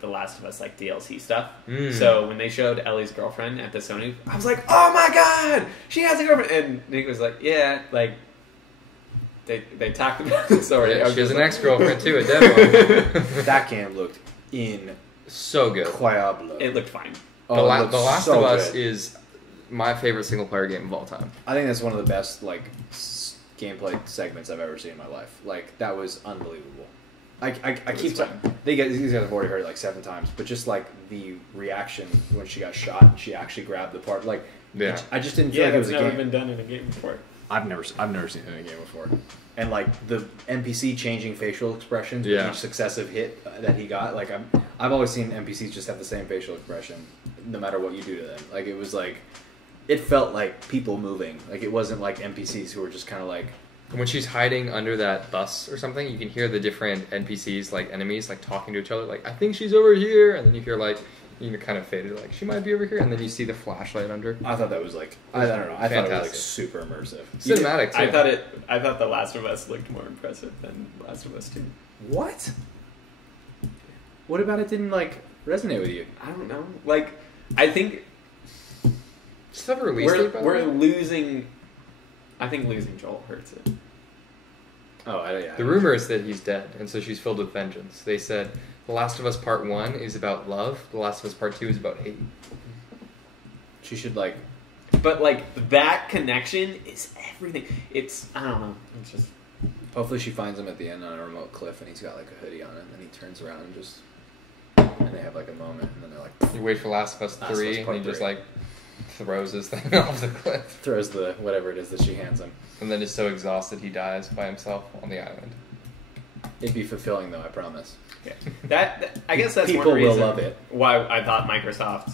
The Last of Us like DLC stuff. So when they showed Ellie's girlfriend at the Sony, I was like, "Oh my god, she has a girlfriend!" And Nick was like, "Yeah, like they talked about this already." Yeah, she has an ex-girlfriend too, a dead one. That game looked So good. incredible. It looked fine. The it looked Last so of Us good. is my favorite single-player game of all time. I think that's one of the best like gameplay segments I've ever seen in my life. Like that was unbelievable. I keep fun. these guys have already heard it like 7 times, but just like the reaction when she got shot, and she actually grabbed the part. Like, Yeah. I just didn't feel like it was a game. been done in a game before. I've never seen it in a game before. And like the NPC changing facial expressions Yeah. with each successive hit that he got. Like I've always seen NPCs just have the same facial expression no matter what you do to them. Like it was like it felt like people moving. Like it wasn't like NPCs who were just kind of like. When she's hiding under that bus or something, you can hear the different NPCs, like enemies, like talking to each other. Like, I think she's over here, and then you hear like, you're kind of faded, like she might be over here, and then you see the flashlight under. I thought that was like I don't know. I thought it was like Fantastic. super immersive. Cinematic too. I thought The Last of Us looked more impressive than Last of Us 2. What? What about it didn't like resonate with you? I don't know. Like, I think Just have a release date, by the we're way? losing. I think losing Joel hurts it. Oh, yeah. The rumor is that he's dead, and so she's filled with vengeance. They said The Last of Us Part 1 is about love, The Last of Us Part 2 is about hate. She should like. But like that connection is everything. It's I don't know. It's just Hopefully, she finds him at the end on a remote cliff, and he's got like a hoodie on, and then he turns around and just. And they have like a moment, and then they're like. You wait for Last of Us Last of 3, Us and Part he just 3. like throws his thing off the cliff. Throws the whatever it is that she hands him. And then is so exhausted he dies by himself on the island. It'd be fulfilling, though. I promise. yeah. That I guess that's People one will reason love it. why I thought Microsoft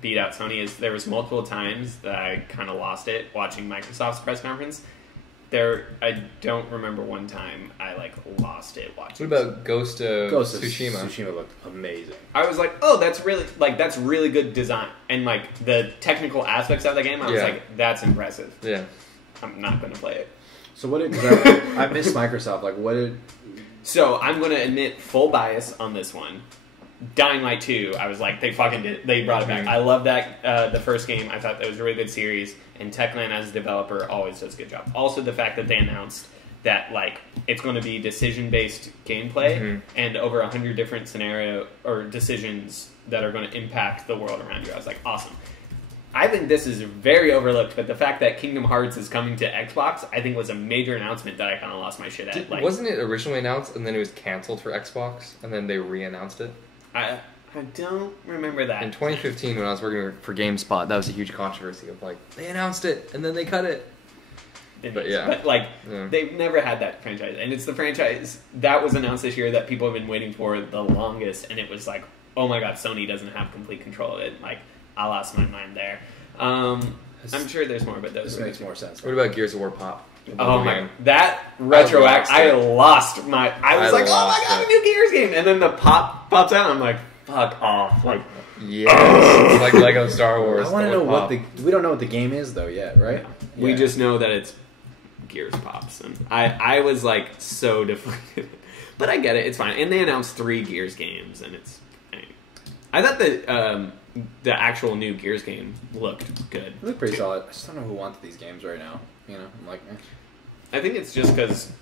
beat out Sony is there was multiple times that I kind of lost it watching Microsoft's press conference. I don't remember one time I like lost it watching. What about Ghost of Ghost of Tsushima? Tsushima looked amazing. I was like, oh, that's really good design, and like the technical aspects of the game. I was Yeah. like, that's impressive. Yeah. I'm not going to play it. So what did I miss Microsoft? Like what did? So I'm going to admit full bias on this one. Dying Light 2, I was like, they fucking did it. They brought it back. I love that, the first game. I thought that was a really good series, and Techland as a developer always does a good job. Also, the fact that they announced that, like, it's going to be decision-based gameplay, and over 100 different scenario or decisions that are going to impact the world around you. I was like, awesome. I think this is very overlooked, but the fact that Kingdom Hearts is coming to Xbox, I think was a major announcement that I kind of lost my shit at. Like, Wasn't it originally announced and then it was canceled for Xbox and then they re-announced it? I don't remember that. In 2015, when I was working for GameSpot, that was a huge controversy of like, they announced it and then they cut it. But yeah. But like, Yeah. they've never had that franchise. And it's the franchise that was announced this year that people have been waiting for the longest. And it was like, oh my god, Sony doesn't have complete control of it. Like, I lost my mind there. I'm sure there's more, but those This were makes more sense. What about Gears of War Pop? Oh my! That retroact, I lost my. I was like, oh my god, a new Gears game, and then the pops out. And I'm like, fuck off! Like, yes, it's like Lego Star Wars. I want to but know with what Pop. we don't know what the game is though yet, right? we Yeah. just know that it's Gears pops, and I was like so deflated, but I get it. It's fine. And they announced 3 Gears games, and it's. I thought that the actual new Gears game looked good. It looked pretty solid. I just don't know who wants these games right now. You know, I'm like, I think it's just because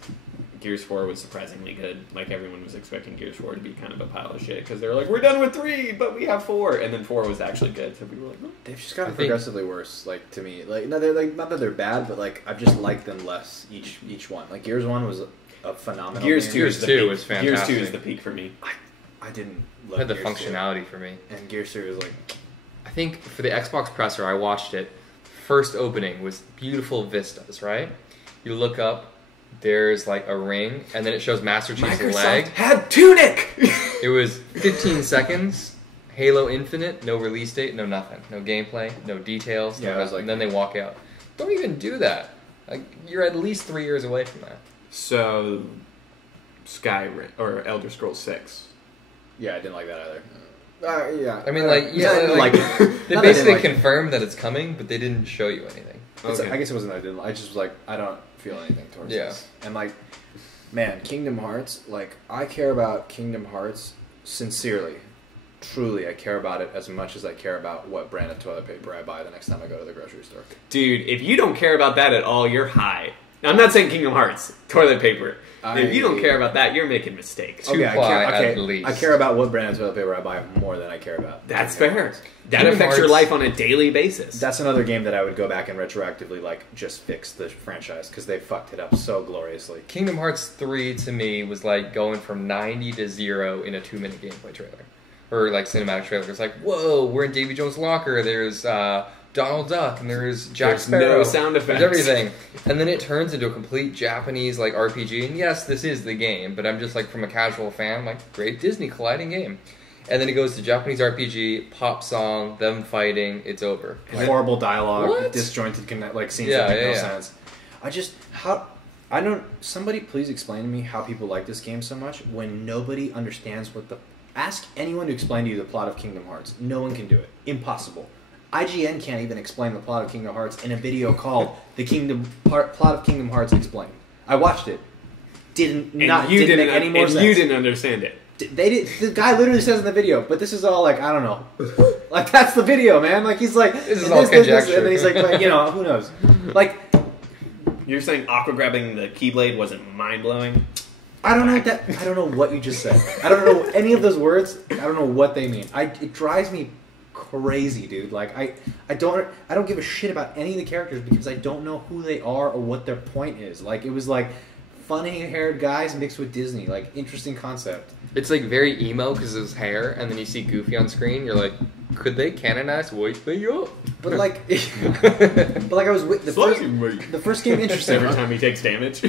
Gears 4 was surprisingly good. Like, everyone was expecting Gears 4 to be kind of a pile of shit because they were like, we're done with 3, but we have 4. And then 4 was actually good, so people were like, oh. They've just gotten progressively worse, like, to me. Like, no, they're like, not that they're bad, but like, I've just liked them less each one. Like, Gears 1 was a phenomenal Gears game. 2 Gears is the 2 peak. was fantastic. Gears 2 is the peak for me. I didn't love Had the Gears 2. functionality for me. And Gears 3 was like... I think for the Xbox presser, I watched it. First opening was beautiful vistas, right? You look up, there's like a ring, and then it shows Master Chief's leg. had Tunic! It was 15 seconds. Halo Infinite, no release date, no nothing, no gameplay, no details. Yeah, no it was nothing. like- And then they walk out. Don't even do that. Like, you're at least 3 years away from that. So, Skyrim, or Elder Scrolls 6. Yeah, I didn't like that either. Yeah. I mean, like, yeah, I didn't like, like it. they Not that I didn't basically like it. confirmed that it's coming, but they didn't show you anything. I guess it wasn't that I didn't. I just was like, I don't feel anything towards Yeah. this. And like, man, Kingdom Hearts. Like, I care about Kingdom Hearts sincerely, truly. I care about it as much as I care about what brand of toilet paper I buy the next time I go to the grocery store. Dude, if you don't care about that at all, you're high. Now, I'm not saying Kingdom Hearts, toilet paper. If you don't care about that, you're making mistakes. Okay. Supply, I care, at least. I care about what brand of toilet paper I buy more than I care about. That's Kingdom fair. Hearts. That Kingdom affects your Hearts- life on a daily basis. That's another game that I would go back and retroactively like just fix the franchise because they fucked it up so gloriously. Kingdom Hearts 3 to me was like going from 90 to 0 in a 2-minute gameplay trailer. Or like cinematic trailer. It's like, whoa, we're in Davy Jones' locker. There's Donald Duck and there's Jack There's Sparrow. no sound effects. There's everything. And then it turns into a complete Japanese like RPG. And yes, this is the game, but I'm just like from a casual fan, I'm like, great Disney colliding game. And then it goes to Japanese RPG, pop song, them fighting, it's over. Like, Horrible dialogue, What? disjointed like scenes Yeah, that make no yeah. sense. Somebody please explain to me how people like this game so much when nobody understands ask anyone to explain to you the plot of Kingdom Hearts. No one can do it. Impossible. IGN can't even explain the plot of Kingdom Hearts in a video called "The Plot of Kingdom Hearts Explained." I watched it. Didn't make any more sense. You didn't understand it. They did. The guy literally says in the video, but this is all like I don't know. Like that's the video, man. Like he's like This is all conjecture. and then he's like, you know, who knows? Like You're saying aqua grabbing the Keyblade wasn't mind blowing? I don't know that. I don't know what you just said. I don't know any of those words. I don't know what they mean. It drives me crazy, dude. Like I don't give a shit about any of the characters because I don't know who they are or what their point is. Like it was like funny-haired guys mixed with Disney. Like interesting concept. It's like very emo because of his hair, and then you see Goofy on screen, you're like, could they canonize Wake Me Up? But like, I was with the first game interesting. Every time he takes damage.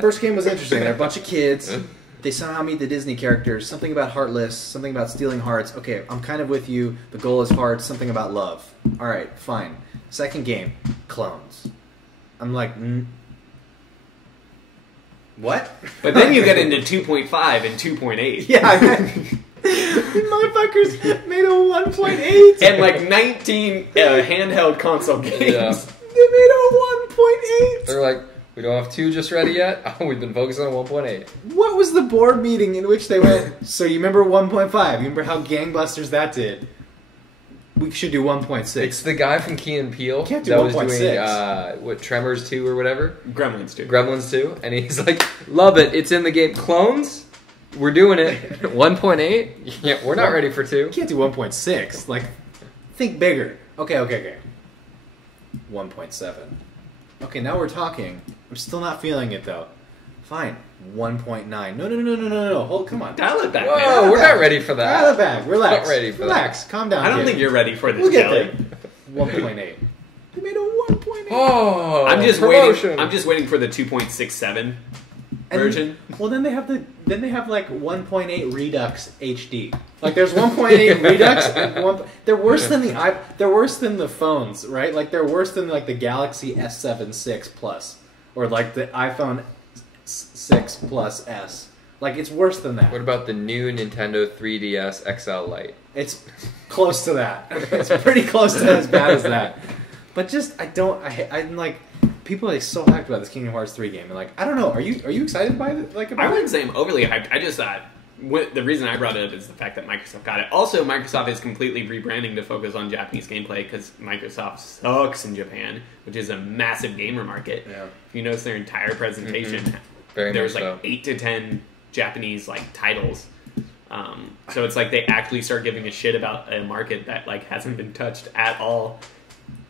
First game was interesting. They're a bunch of kids. They somehow meet the Disney characters. Something about Heartless. Something about stealing hearts. Okay, I'm kind of with you. The goal is hearts. Something about love. All right, fine. Second game, clones. I'm like, what? But then you get into 2.5 and 2.8. Yeah, motherfuckers made a 1.8 And like 19 handheld console games. Yeah. They made a 1.8. They're like, we don't have 2 just ready yet. Oh, we've been focusing on 1.8. What was the board meeting in which they went, so you remember 1.5? You remember how gangbusters that did? We should do 1.6. It's the guy from Key and Peele Can't do that was 1.6. doing what Tremors 2 or whatever, Gremlins too. Gremlins 2, and he's like, love it. It's in the game. Clones, we're doing it. 1.8. Yeah, we're not ready for 2. You can't do 1.6. Like, think bigger. Okay. 1.7. Okay, now we're talking. I'm still not feeling it though. Fine. 1.9. No. Hold, come on. Dial it back. Whoa, man. we're not ready for that. Dial it back. Relax. Not ready for Relax. Calm down. I don't kid. think you're ready for this, We'll get Jelly. there. 1.8. They made a 1.8. Oh, I'm just promotion. waiting. I'm just waiting for the 2.67 version. Well, then they have like 1.8 Redux HD. Like there's 1.8 Redux. And they're worse than they're worse than the phones, right? Like they're worse than like the Galaxy S7 6 Plus or like the iPhone 6 Plus S. Like it's worse than that. What about the new Nintendo 3DS XL Lite? It's close to that. It's pretty close to as bad as that. But just I'm like. People are so hyped about this Kingdom Hearts 3 game, and like I don't know. Are you excited by it? Like I wouldn't say I'm overly hyped. I just thought the reason I brought it up is the fact that Microsoft got it. Also, Microsoft is completely rebranding to focus on Japanese gameplay because Microsoft sucks in Japan, which is a massive gamer market. Yeah. If you notice their entire presentation, Very there was much like so. 8 to 10 Japanese like titles. So it's like they actually start giving a shit about a market that like hasn't been touched at all.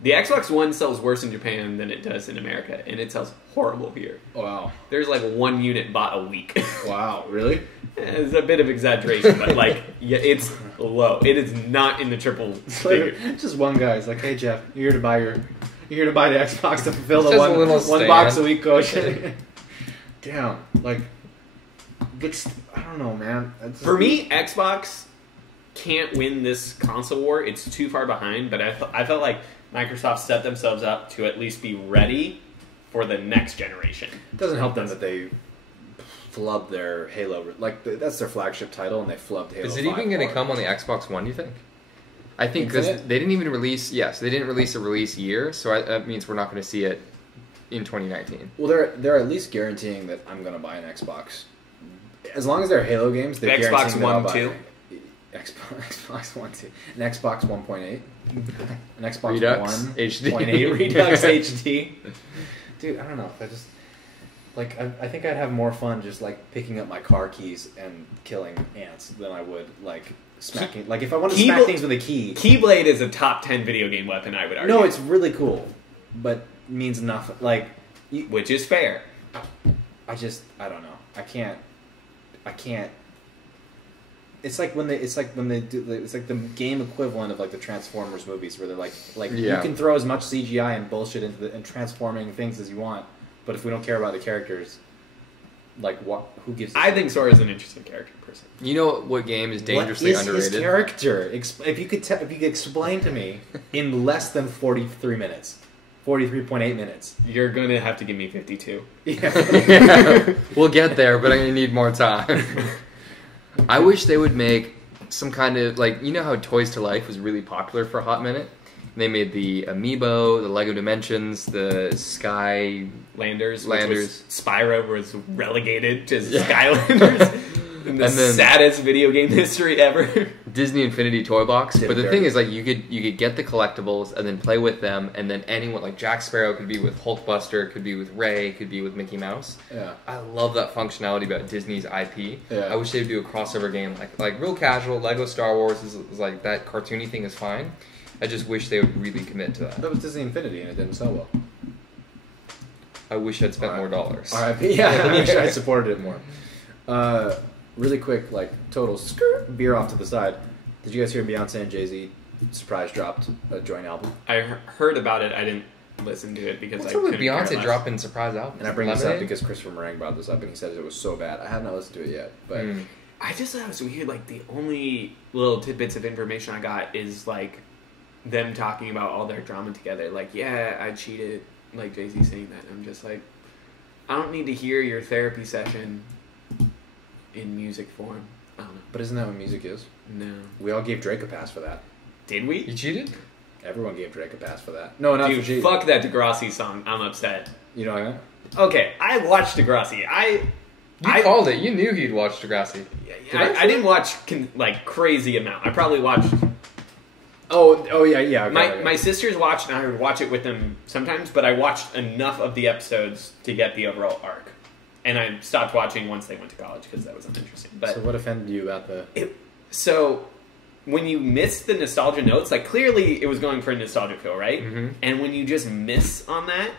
The Xbox One sells worse in Japan than it does in America, and it sells horrible here. Wow. There's like 1 unit bought a week. Wow. Really? It's a bit of exaggeration, but like, yeah, it's low. It is not in the triple figure. Just one guy. He's like, "Hey Jeff, you're here to buy the Xbox to fulfill the Just a one little box stand. a week quotient." Damn. Like, but I don't know, man. For me, Xbox can't win this console war. It's too far behind, but I felt like Microsoft set themselves up to at least be ready for the next generation. it doesn't help them that they flubbed their Halo. Like that's their flagship title, and they flubbed Halo. Is it 5 even going to hard. come on the Xbox One, do you think? I think because Infinite? they didn't even release, they didn't release a release year, so that means we're not going to see it in 2019. Well, they're at least guaranteeing that I'm going to buy an Xbox. As long as they're Halo games, they're The Xbox guaranteeing that I'll One, buy 2? Xbox One 2, an Xbox 1.8, an Xbox Redux 1 HD. 0.8 Redux HD. Dude, I don't know. I just like I think I'd have more fun just like picking up my car keys and killing ants than I would like smacking. Like if I wanted to smack things with a key. Keyblade is a top 10 video game weapon, I would argue. No, it's really cool, but means nothing. Like, which is fair. I don't know. I can't. It's like when they do. It's like the game equivalent of like the Transformers movies, where they're like you can throw as much CGI and bullshit into and transforming things as you want, but if we don't care about the characters, like what? Who gives? I think Sora's an interesting character person. You know what game is dangerously what is underrated? His character? If you could explain to me in less than 43 minutes, 43.8 minutes. You're going to have to give me 52. Yeah. We'll get there, but I'm going to need more time. I wish they would make some kind of, like, you know how Toys to Life was really popular for a hot minute? They made the Amiibo, the Lego Dimensions, the Landers. Landers. Spyro was relegated to Skylanders. In the saddest video game history ever. Disney Infinity Toy Box. But the dirty. thing is, like, you could get the collectibles and then play with them, and then anyone, like Jack Sparrow could be with Hulkbuster, could be with Ray, could be with Mickey Mouse. Yeah. I love that functionality about Disney's IP. Yeah. I wish they'd do a crossover game, like real casual. Lego Star Wars is like that cartoony thing is fine. I just wish they would really commit to that. That was Disney Infinity, and it didn't sell well. I wish I'd spent more dollars. All right, yeah, I wish I supported it more. Really quick, like total skirt beer off to the side. Did you guys hear Beyonce and Jay-Z surprise dropped a joint album? I heard about it. I didn't listen to it because What's I up with couldn't care Beyonce less. dropping surprise albums? And I bring this up Lemonade? because Christopher Meringue brought this up, and he said it was so bad. I have not listened to it yet, but I just thought it was weird. Like, the only little tidbits of information I got is, like, them talking about all their drama together. Like, yeah, I cheated. Like, Jay-Z saying that. I'm just like, I don't need to hear your therapy session in music form. I don't know. but isn't that what music is? No. We all gave Drake a pass for that. Did we? You cheated? Everyone gave Drake a pass for that. No, not Dude, for Jay-Z. fuck that Degrassi song. I'm upset. You know what I mean? Okay, I watched Degrassi. You called it. You knew he'd watch Degrassi. I didn't watch like crazy amount. I probably watched. Oh yeah. Okay, My sisters watched, and I would watch it with them sometimes. But I watched enough of the episodes to get the overall arc, and I stopped watching once they went to college because that was uninteresting. But so what offended you about the? So when you miss the nostalgia notes, like clearly it was going for a nostalgia feel, right? Mm-hmm. And when you just miss on that,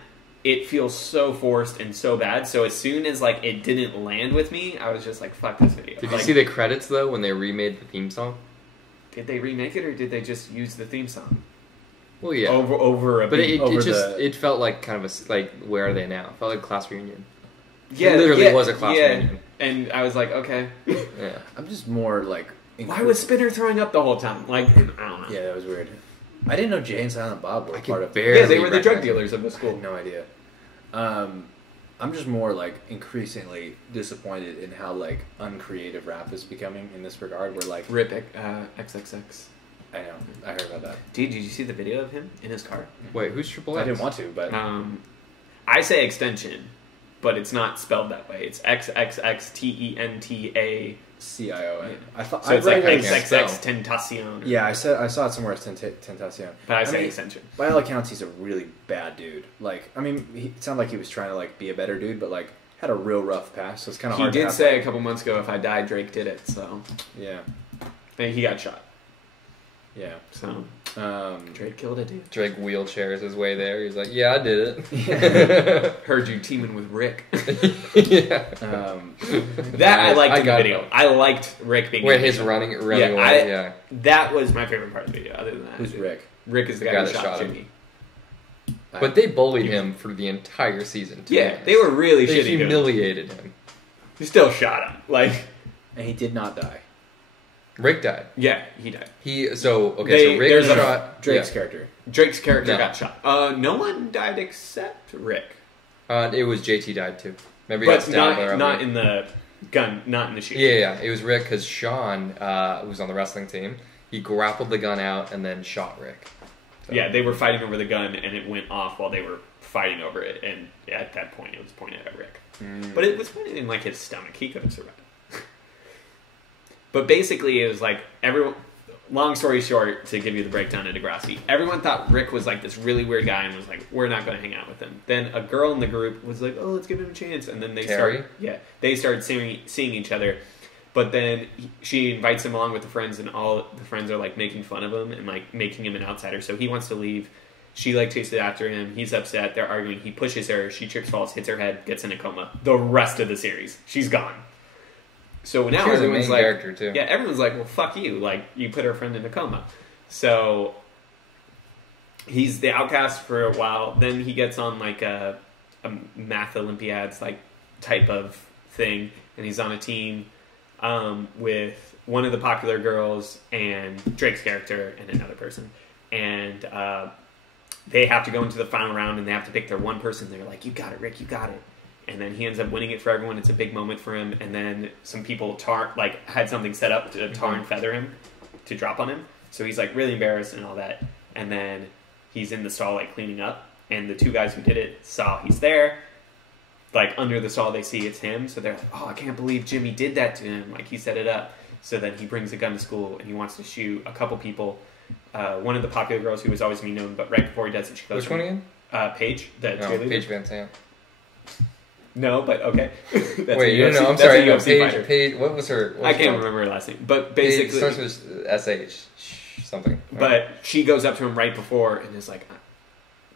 it feels so forced and so bad. So as soon as like it didn't land with me, I was just like, "Fuck this video." Did you Like, see the credits though when they remade the theme song? Did they remake it or did they just use the theme song? Well, yeah. Over a But beat? it felt like kind of like where are they now? It felt like a class reunion. Yeah, It literally was a class reunion. And I was like, okay. Yeah. I'm just more like. Why was Spinner throwing up the whole time? Like, I don't know. Yeah, that was weird. I didn't know Jay and Silent Bob were I part could of. barely Yeah, they were the drug recognize dealers of the I school. had no idea. I'm just more like increasingly disappointed in how like uncreative rap is becoming in this regard. Where like Rip XXX. I know I heard about that. Dude, did you see the video of him in his car? Wait, who's Triple X? I didn't want to, but I say extension, but it's not spelled that way. It's XXXTENTA CION. I thought So it's read like it as- XXX Tentacion. Yeah, I saw it somewhere as Tentacion. But I say mean, Ascension. by all accounts, he's a really bad dude. Like, I mean, it sounded like he was trying to like be a better dude, but like had a real rough past. So it's kind of He hard. did say a couple months ago, if I die, Drake did it. So Yeah. and he got shot. Yeah. So Drake killed a dude. Drake wheelchairs his way there. He's like, yeah, I did it. Heard you teaming with Rick. Yeah. That I liked in the got video. it. I liked Rick being. Wait, in the his video. running Yeah, away. Yeah. That was my favorite part of the video. Other than that, Who's Rick? Rick is the guy who shot Jimmy. But they bullied him for the entire season. To be Yeah, honest. they were really They shitty. to him. humiliated him. He still shot him. Like, And he did not die. Rick died. yeah, he died. So They- Rick there's a- shot Drake's yeah. character. Drake's character No. got shot. No one died except Rick. It was JT died too. Remember he got But stabbed by not in the gun, not in the shoot. Yeah, it was Rick because Sean, who was on the wrestling team, he grappled the gun out and then shot Rick. So. Yeah, they were fighting over the gun, and it went off while they were fighting over it, and at that point, it was pointed at Rick. But it was pointed in, like, his stomach. He could have survived. But basically, it was like, everyone... Long story short, to give you the breakdown of Degrassi, everyone thought Rick was, like, this really weird guy and was like, we're not going to hang out with him. Then a girl in the group was like, oh, let's give him a chance. And then they Terry? started seeing each other. But then she invites him along with the friends, and all the friends are, like, making fun of him and, like, making him an outsider. So he wants to leave. She, like, chases after him. He's upset. They're arguing. He pushes her. She trips, falls, hits her head, gets in a coma. The rest of the series. She's gone. So now She was a everyone's main like... character, too. Yeah, everyone's like, well, fuck you. Like, you put her friend in a coma. So he's the outcast for a while. Then he gets on, like, a math Olympiads, like, type of thing. And he's on a team with one of the popular girls and Drake's character and another person. And they have to go into the final round, and they have to pick their one person. They're like, you got it, Rick, you got it. And then he ends up winning it for everyone. It's a big moment for him. And then some people had something set up to tar and feather him, to drop on him. So he's like really embarrassed and all that. And then he's in the stall like cleaning up. And the two guys who did it saw he's there. Like under the stall, they see it's him. So they're like, oh, I can't believe Jimmy did that to him. Like he set it up. So then he brings a gun to school and he wants to shoot a couple people. One of the popular girls who was always being known, but right before he does it, she goes, Which one again? Paige, the cheerleader. Paige Van Sant. No, but okay. That's Wait, a UFC, no, I'm that's sorry. a No, UFC fighter. Paige, what was her? I can't remember her last name, but basically, Paige starts with SH something. But she goes up to him right before and is like,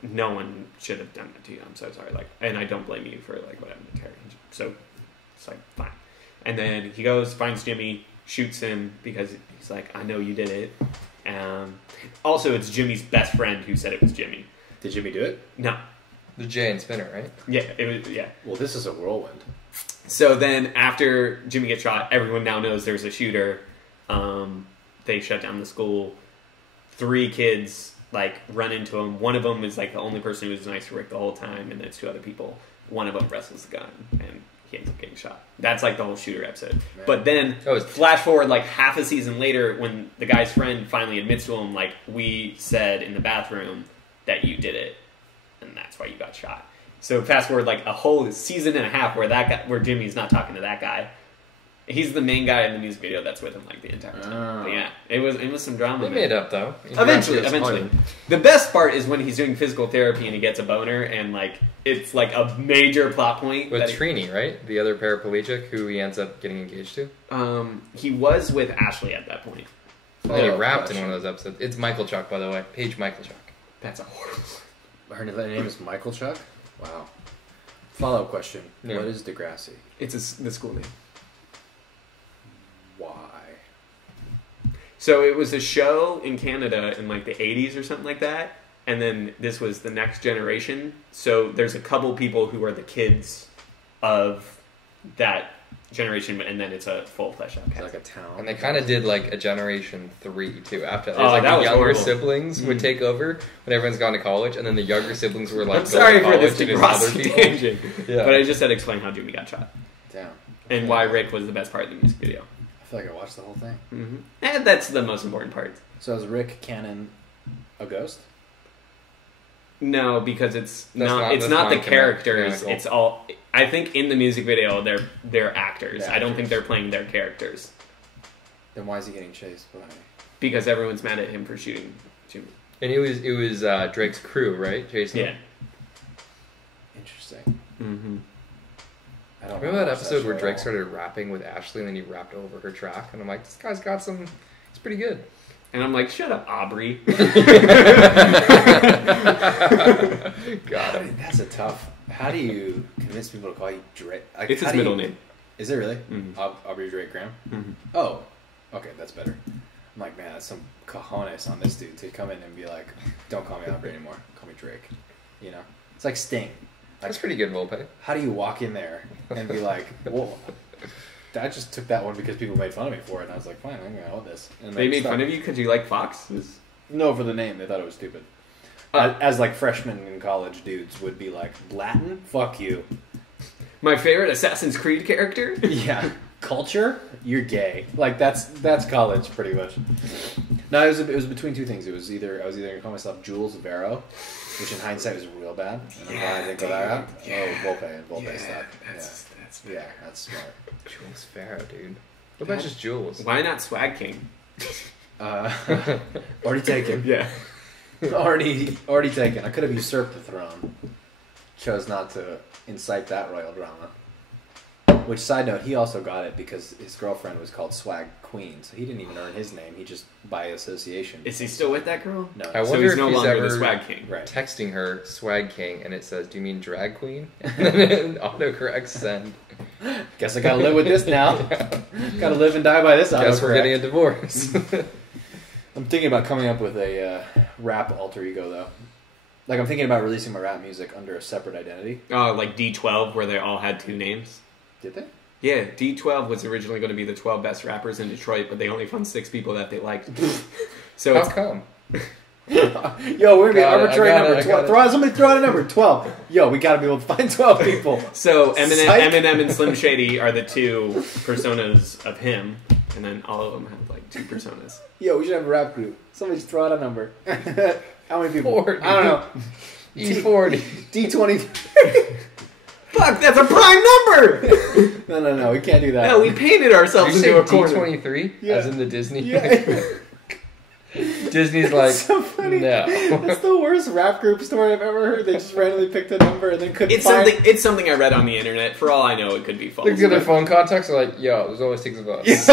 "No one should have done that to you. I'm so sorry." Like, and I don't blame you for like what happened to Terry. So it's like fine. And then he goes, finds Jimmy, shoots him because he's like, "I know you did it." Also, it's Jimmy's best friend who said it was Jimmy. Did Jimmy do it? No. The Jay and Spinner, right? Yeah, it was. Yeah. Well, this is a whirlwind. So then, after Jimmy gets shot, everyone now knows there's a shooter. They shut down the school. 3 kids like run into him. One of them is like the only person who was nice to Rick the whole time, and there's 2 other people. One of them wrestles the gun, and he ends up getting shot. That's like the whole shooter episode. Man. But then, flash forward like half a season later, when the guy's friend finally admits to him, like, we said in the bathroom that you did it, and that's why you got shot. So fast forward like a whole season and a half where Jimmy's not talking to that guy. He's the main guy in the music video that's with him like the entire time. But yeah, it was some drama. They made up though. Eventually. The best part is when he's doing physical therapy and he gets a boner, and like it's like a major plot point. With Trini, right? The other paraplegic who he ends up getting engaged to. He was with Ashley at that point. And he rapped in one of those episodes. It's Michael Chuck, by the way. Paige Michael Chuck. That's a horrible. Her name is Michael Chuck? Wow. Follow-up question. Yeah. What is Degrassi? It's the school name. Why? So it was a show in Canada in like the 80s or something like that. And then this was the next generation. So there's a couple people who are the kids of that generation, and then it's a full fleshed out It's cast. like a town. And they kind of did like a Generation 3 too. After that, Oh, like that the was younger horrible. siblings would take over when everyone's gone to college, and then the younger siblings were like, I'm sorry going for to this college and there's other Degrassi people. tangent, Yeah. but I just had to explain how Jimmy got shot Damn. and why Rick was the best part of the music video. I feel like I watched the whole thing. Mm-hmm. And that's the most important part. So is Rick Cannon a ghost? No, because it's not that's the not characters. canonical. It's all. I think in the music video they're actors. Yeah, I don't actors. think they're playing their characters Then why is he getting chased by? because everyone's mad at him for shooting Jimmy. And it was Drake's crew, right? Jason. Yeah. Interesting. Mm-hmm. I don't Remember that watch episode show where at Drake all. started rapping with Ashley and then he rapped over her track? And I'm like, this guy's got some... It's pretty good. And I'm like, shut up, Aubrey. Got him. That's a tough. How do you convince people to call you Drake? Like, It's how his do you- middle name. Is it really? Mhm. Aubrey Drake Graham? Mm-hmm. Oh, okay, that's better. I'm like, man, that's some cojones on this dude to come in and be like, don't call me Aubrey anymore. Call me Drake. You know? It's like Sting. That's pretty good roleplay. How do you walk in there and be like, well, I just took that one because people made fun of me for it, and I was like, fine, I'm gonna hold this. And They made fun of you because you like Fox? No, for the name. They thought it was stupid. As like freshmen in college dudes would be like, Latin? Fuck you. My favorite Assassin's Creed character? Yeah. Culture? You're gay. Like that's college pretty much. No, it was between two things. It was either I was either gonna call myself Jules Vero, which in hindsight was real bad. And I'm glad I didn't go that route. Oh, Volpe stuff. Yeah, that's smart. Jules Farrow, dude. What about just Jules? Why not Swag King? Already taken. Yeah. already taken. I could have usurped the throne. Chose not to incite that royal drama. Which, side note, he also got it because his girlfriend was called Swag Queen, so he didn't even earn his name. He just, by association. Is he still with that girl? No. I So wonder he's if no he's longer ever the Swag King. Right. texting her Swag King and it says, do you mean drag queen? And then autocorrect send. Guess I gotta live with this now. Gotta live and die by this. Guess we're autocorrect. getting a divorce. I'm thinking about coming up with a rap alter ego, though. Like, I'm thinking about releasing my rap music under a separate identity. Oh, like D12, where they all had two names. Did they? Yeah, D12 was originally going to be the 12 best rappers in Detroit, but they only found 6 people that they liked. So How it's come? Yo, we're gonna be Got it, arbitrary I got number it, I 12. got it. Somebody throw out a number 12. Yo, we gotta be able to find 12 people. So Psych. Eminem and Slim Shady are the two personas of him, and then all of them have like 2 personas. Yo, we should have a rap group. Somebody just throw out a number. How many people? 40. I don't know. E40. D20. Fuck, that's a prime number! No, we can't do that. No, we painted ourselves You say into a corner. D23? Yeah. As in the Disney? Yeah. Disney's like, so funny. no. That's the worst rap group story I've ever heard. They just randomly picked a number and then couldn't It's find... something I read on the internet. For all I know, it could be false. Look at their phone contacts are like, yo, there's always 6 of us.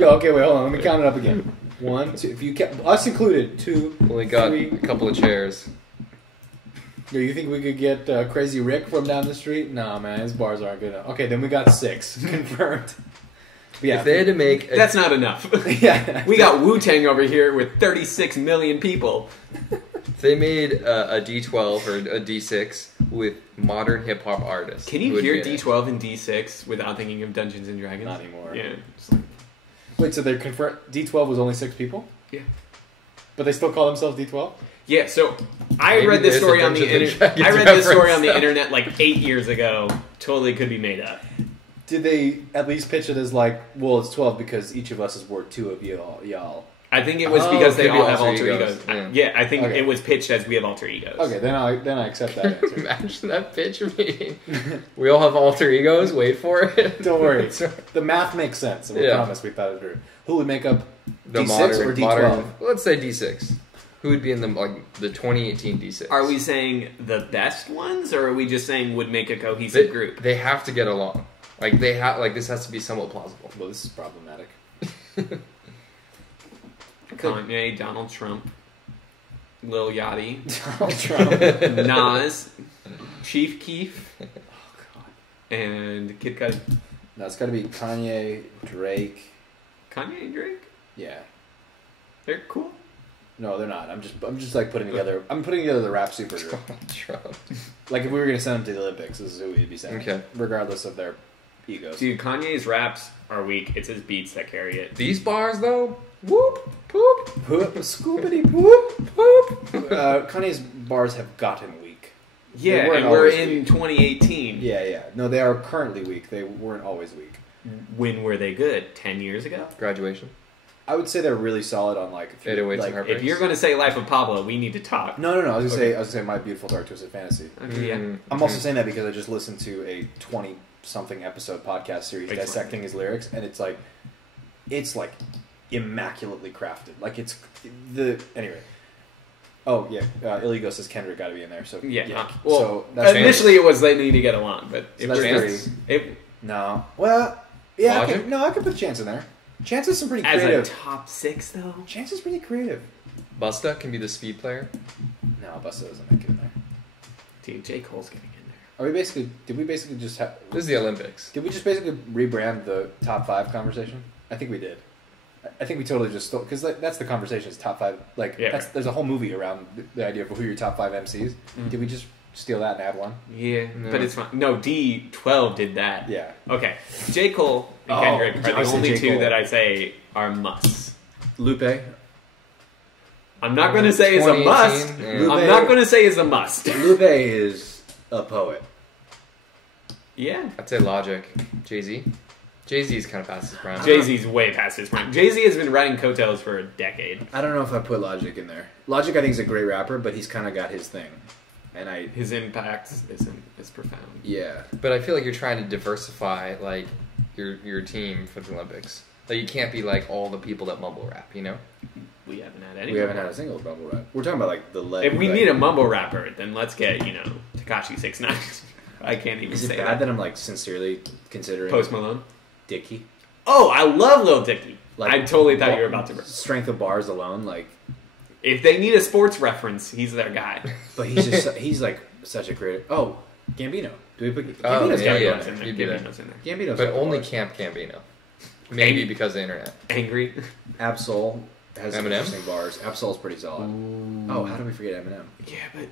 Yo, okay, wait, hold on. Let me count it up again. 1, 2, if you kept us included, 2, Only got 3. a couple of chairs. Yo, you think we could get Crazy Rick from down the street? Nah, man, his bars aren't good enough. Okay, then we got 6 confirmed. But yeah, If they had to make a, That's not enough. yeah, We got Wu-Tang over here with 36 million people. if they made a D12 or a D6 with modern hip hop artists. Can who you would hear be in it? D12 and D6 without thinking of Dungeons and Dragons? not anymore. Yeah. It's like, Wait, so they're confirmed. D12 was only 6 people, yeah. but they still call themselves D12. Yeah, so I Maybe read this there's story a on the Dungeons and internet. Dragons I read this story reference. on the internet like 8 years ago. Totally could be made up. Did they at least pitch it as like, well, it's 12 because each of us is worth 2 of y'all? I think it was Oh, because it they could be all have alter alter egos, egos. yeah. Yeah, I think Okay. it was pitched as we have alter egos. Okay, then I accept that answer. Imagine that pitch meeting. We all have alter egos. Wait for it. Don't worry, the math makes sense. And we Yeah. promise we thought it through. Who would make up The D6 or D12? let's say D6. Who would be in the 2018 D6? Are we saying the best ones, or are we just saying would make a cohesive group? They have to get along. This has to be somewhat plausible. Well, this is problematic. Kanye, Donald Trump, Lil Yachty, Donald Trump. Nas, Chief Keef, Oh God. and Kid Cudi. No, it's got to be Kanye, Drake. Kanye and Drake? Yeah. They're cool. No, they're not. I'm just like putting together. I'm putting together the rap super group. Trump. Like if we were gonna send them to the Olympics, this is who we'd be sending. Okay. Regardless of their egos. Dude, Kanye's raps are weak. It's his beats that carry it. These bars, though, whoop, poop. Poop, scoopity poop, poop. Kanye's bars have gotten weak. Yeah, weren't and we're always in weak. 2018. Yeah. No, they are currently weak. They weren't always weak. When were they good? 10 years ago? Graduation. I would say they're really solid on like 808s like and Heartbreaks. If you're going to say Life of Pablo, we need to talk. No. I was gonna say My Beautiful Dark Twisted Fantasy. Okay, yeah. I'm also saying that because I just listened to a 20-something episode podcast series dissecting his lyrics, and it's like immaculately crafted. Like anyway. Oh yeah, Illegal says Kendrick got to be in there. So Yeah. Well, So that's initially it was they need to get along, but So that's Chance? no. Well, yeah. Logic? I could put Chance in there. Chance is some pretty as creative. a top 6 though. Chance is pretty creative. Busta can be the speed player. No, Busta doesn't make it in there. Dude, J. Cole's getting in there. Did we basically just have? This is the Olympics. Did we just basically rebrand the top 5 conversation? I think we did. I think we totally just stole because that's the conversation. Is top 5 like there's a whole movie around the idea of who your top 5 MCs. Did we just steal that and add one? Yeah, No. but it's fine. No, D12 did that. Yeah. Okay, J. Cole and Oh, Kendrick I are the said only J. 2 Cole. that I say are musts. Lupe. I'm not going to say is a must. 2018, yeah. I'm not going to say is a must. Lupe is a poet. Yeah. I'd say Logic. Jay-Z. Jay-Z is kind of past his prime. Jay-Z's way past his prime. Jay-Z has been riding coattails for a decade. I don't know if I put Logic in there. Logic, I think, is a great rapper, but he's kind of got his thing, and His impact is profound. yeah. But I feel like you're trying to diversify like your team for the Olympics. Like you can't be like all the people that mumble rap, you know? We haven't had any. We haven't had a single bubble rap. We're talking about like the If we need a mumble rapper, then let's get Tekashi 6ix9ine. I can't even Is it say bad that I'm like sincerely considering Post Malone. Dicky? Oh, I love Lil Dicky. Like, I totally thought you were about to. Strength of bars alone, like. If they need a sports reference, he's their guy. But he's just he's like such a creative. Oh, Gambino. Do we put Oh, Gambino's yeah, got yeah. bars in there. You do that. Gambino's in there. Gambino's But got only bars. Camp Gambino. Maybe because of the internet. Angry. Absol has some Eminem? interesting bars. Absol's pretty solid. Oh, how do we forget Eminem? Yeah, but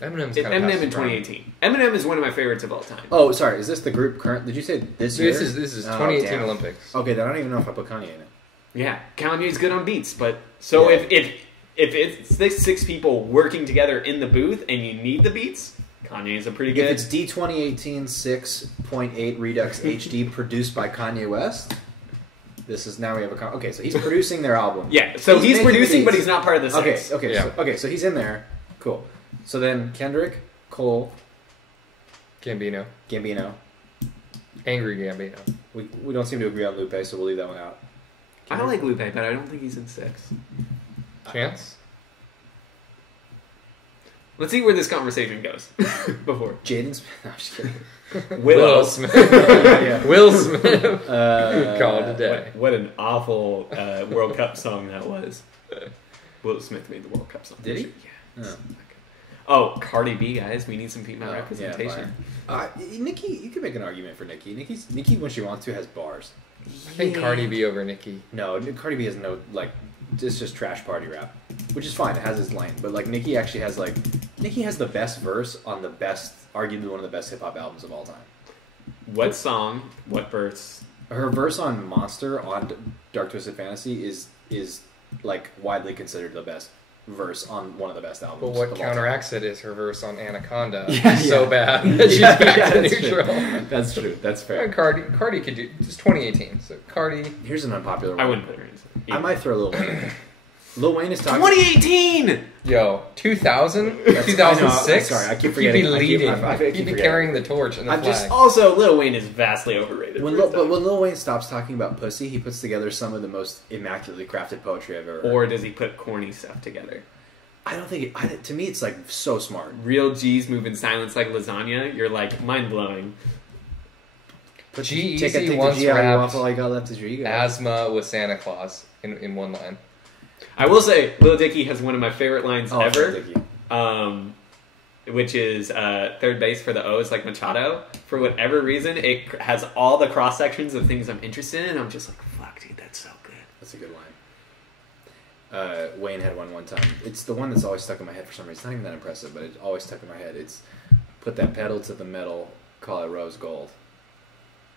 Eminem's kind of Eminem past in his prime. 2018. Eminem is one of my favorites of all time. Oh, sorry. Is this the group current? Did you say this year? This is Oh, 2018 damn. Olympics. Okay, then I don't even know if I put Kanye in it. Yeah, Kanye's good on beats, but so Yeah. if it's this 6 people working together in the booth and you need the beats, Kanye is a pretty If good. it's D 2018 6.8 Redux HD produced by Kanye West, this is now we have a okay. So he's producing their album. Yeah, so he's making producing, the but beats. he's not part of the 6. Okay, Yeah. so he's in there. Cool. So then Kendrick, Cole, Gambino. Gambino. Angry Gambino. We don't seem to agree on Lupe, so we'll leave that one out. I like Lupe, but I don't think he's in 6. Chance? Let's see where this conversation goes before. Jaden Smith. No, I'm just kidding. Willow. Smith. Yeah. Will Smith. Call it a What, day. what an awful World Cup song that was. Will Smith made the World Cup song. Did he? Yeah. Oh. Oh, Cardi B, guys. We need some female Oh, representation. Yeah, Nikki, you can make an argument for Nikki. Nikki, when she wants to, has bars. I think Cardi B over Nicki. No, Cardi B has no, like, it's just trash party rap. Which is fine, it has its lane. But, like, Nikki actually has, like, Nikki has the best verse on the best, arguably one of the best hip-hop albums of all time. What song, what verse? Her verse on Monster on Dark Twisted Fantasy is like, widely considered the best verse on one of the best albums But what of all time. counteracts it is her verse on Anaconda. Yeah, So yeah. bad that she's Yeah, back yeah, to that's neutral. true. That's true. That's fair. Cardi could do. It's 2018, so Cardi. Here's an unpopular one. I wouldn't put her in. I might throw Lil Wayne in there. Lil Wayne is talking... 2018! Yo, 2000, I know, 2006. I'm sorry, I keep He'd forgetting. be I keep- leading. I keep He'd be forgetting. carrying the torch and the I'm flag. just- Also, Lil Wayne is vastly overrated. When for his time. Lil Wayne stops talking about pussy, he puts together some of the most immaculately crafted poetry I've ever heard. Or does he put corny stuff together? I don't think to me it's like so smart. Real G's move in silence like lasagna. You're like mind blowing. But G-Eazy take the once G out of your rapped waffle, I got left is your ego. Asthma with Santa Claus in one line. I will say, Lil Dicky has one of my favorite lines Oh, ever, Dicky. which is third base for the O's like Machado. For whatever reason, it has all the cross sections of things I'm interested in. I'm just like, fuck, dude, that's so good. That's a good line. Wayne had one time. It's the one that's always stuck in my head for some reason. It's not even that impressive, but it's always stuck in my head. It's put that pedal to the metal, call it rose gold.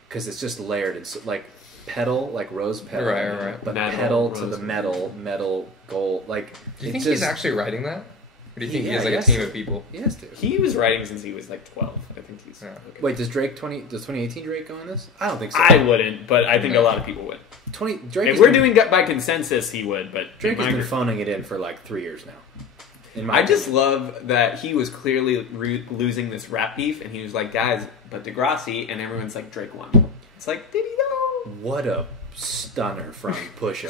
Because it's just layered. It's like pedal, like rose pedal. Right. But Metal, pedal to rose the metal gold. Like, Do you it's think he's just- actually writing that? Or do you think he has like a team of people? He has to. He was writing since he was like 12. I think he's. Yeah. Okay. Wait, does 2018 Drake go on this? I don't think so. I wouldn't, but I think a lot of people would. Drake. If we're doing by consensus, he would. But Drake has been phoning it in for like 3 years now. I just love that he was clearly losing this rap beef, and he was like, "Guys, but Degrassi," and everyone's like, "Drake won." It's like, did he know? What a stunner from Pusha!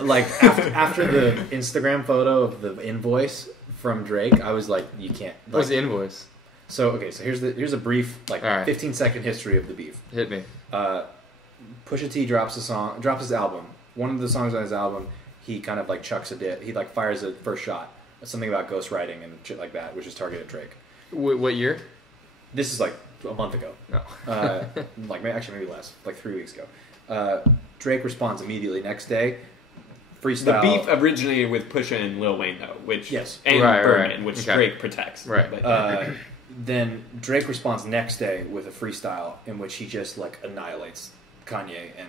Like after the Instagram photo of the invoice from Drake, I was like, "You can't." Like, What's the invoice? So here's a brief 15-second history of the beef. Hit me. Pusha T drops his album. One of the songs on his album, he kind of like chucks he like fires a first shot. Something about ghostwriting and shit like that, which is targeted at Drake. What year? This is like a month ago. No. Maybe less, like 3 weeks ago. Drake responds immediately next day. Freestyle. The beef originated with Pusha and Lil Wayne, though, and right, Birdman, which Drake protects. Right. But, then Drake responds next day with a freestyle in which he just like annihilates Kanye and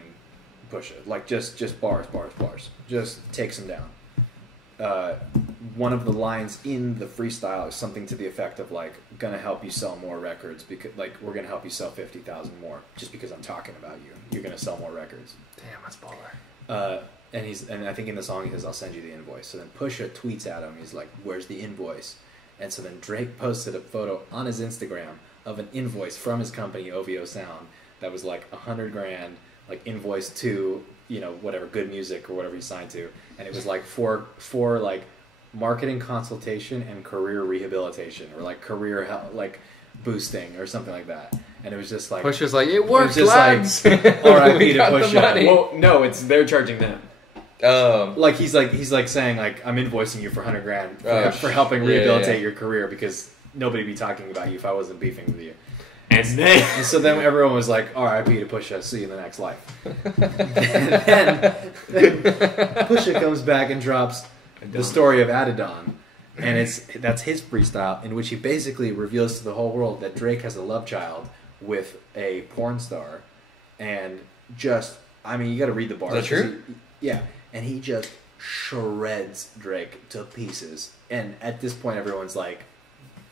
Pusha, like just bars, just takes him down. One of the lines in the freestyle is something to the effect of like, "Gonna help you sell more records because like we're gonna help you sell 50,000 more just because I'm talking about you. You're gonna sell more records." Damn, that's baller. And I think in the song he says, "I'll send you the invoice." So then Pusha tweets at him. He's like, "Where's the invoice?" And so then Drake posted a photo on his Instagram of an invoice from his company OVO Sound that was like $100,000, like invoice to whatever Good Music or whatever he signed to, and it was like for like marketing consultation and career rehabilitation or like career like boosting or something like that. And it was just like Pusha's like, "It worked, lads." Like, R.I.P. to Pusha. well, no, they're charging them. Like he's like saying like, "I'm invoicing you for $100,000 for helping rehabilitate your career because nobody be talking about you if I wasn't beefing with you." And so then everyone was like, "R.I.P. to Pusha, see you in the next life." then Pusha comes back and drops the story of Adidon, and that's his freestyle in which he basically reveals to the whole world that Drake has a love child with a porn star, and you got to read the bars. Is that true? Yeah, and he just shreds Drake to pieces, and at this point, everyone's like,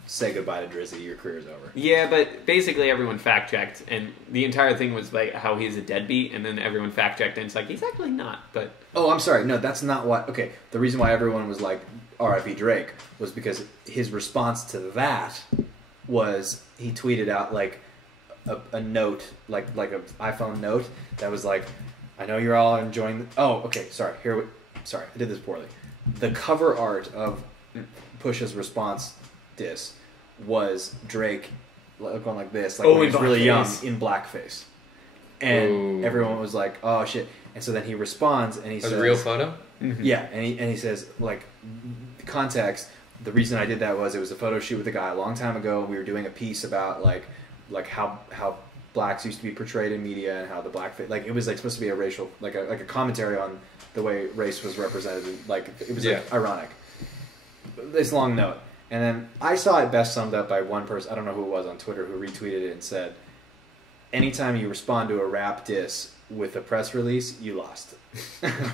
"Say goodbye to Drizzy, your career's over." Yeah, but basically everyone fact-checked, and the entire thing was like how he's a deadbeat, and then everyone fact-checked, and it's like, he's actually not, but... Oh, I'm sorry. No, that's not what... Okay, the reason why everyone was like, R.I.P. Drake, was because his response to that was he tweeted out like a note, like an iPhone note that was like, "I know you're all enjoying..." Oh, okay, sorry. Sorry, I did this poorly. The cover art of Pusha's response diss was Drake going like this, like when he was really young, in blackface, and everyone was like, "Oh shit!" And so then he responds and he says, "A real photo?" Mm-hmm. Yeah, and he says like, context. The reason I did that was it was a photo shoot with a guy a long time ago. We were doing a piece about like how blacks used to be portrayed in media and how the blackface, like it was like supposed to be a racial, like a commentary on the way race was represented. Like it was like ironic. This long note. And then I saw it best summed up by one person, I don't know who it was on Twitter, who retweeted it and said, "Anytime you respond to a rap diss with a press release, you lost."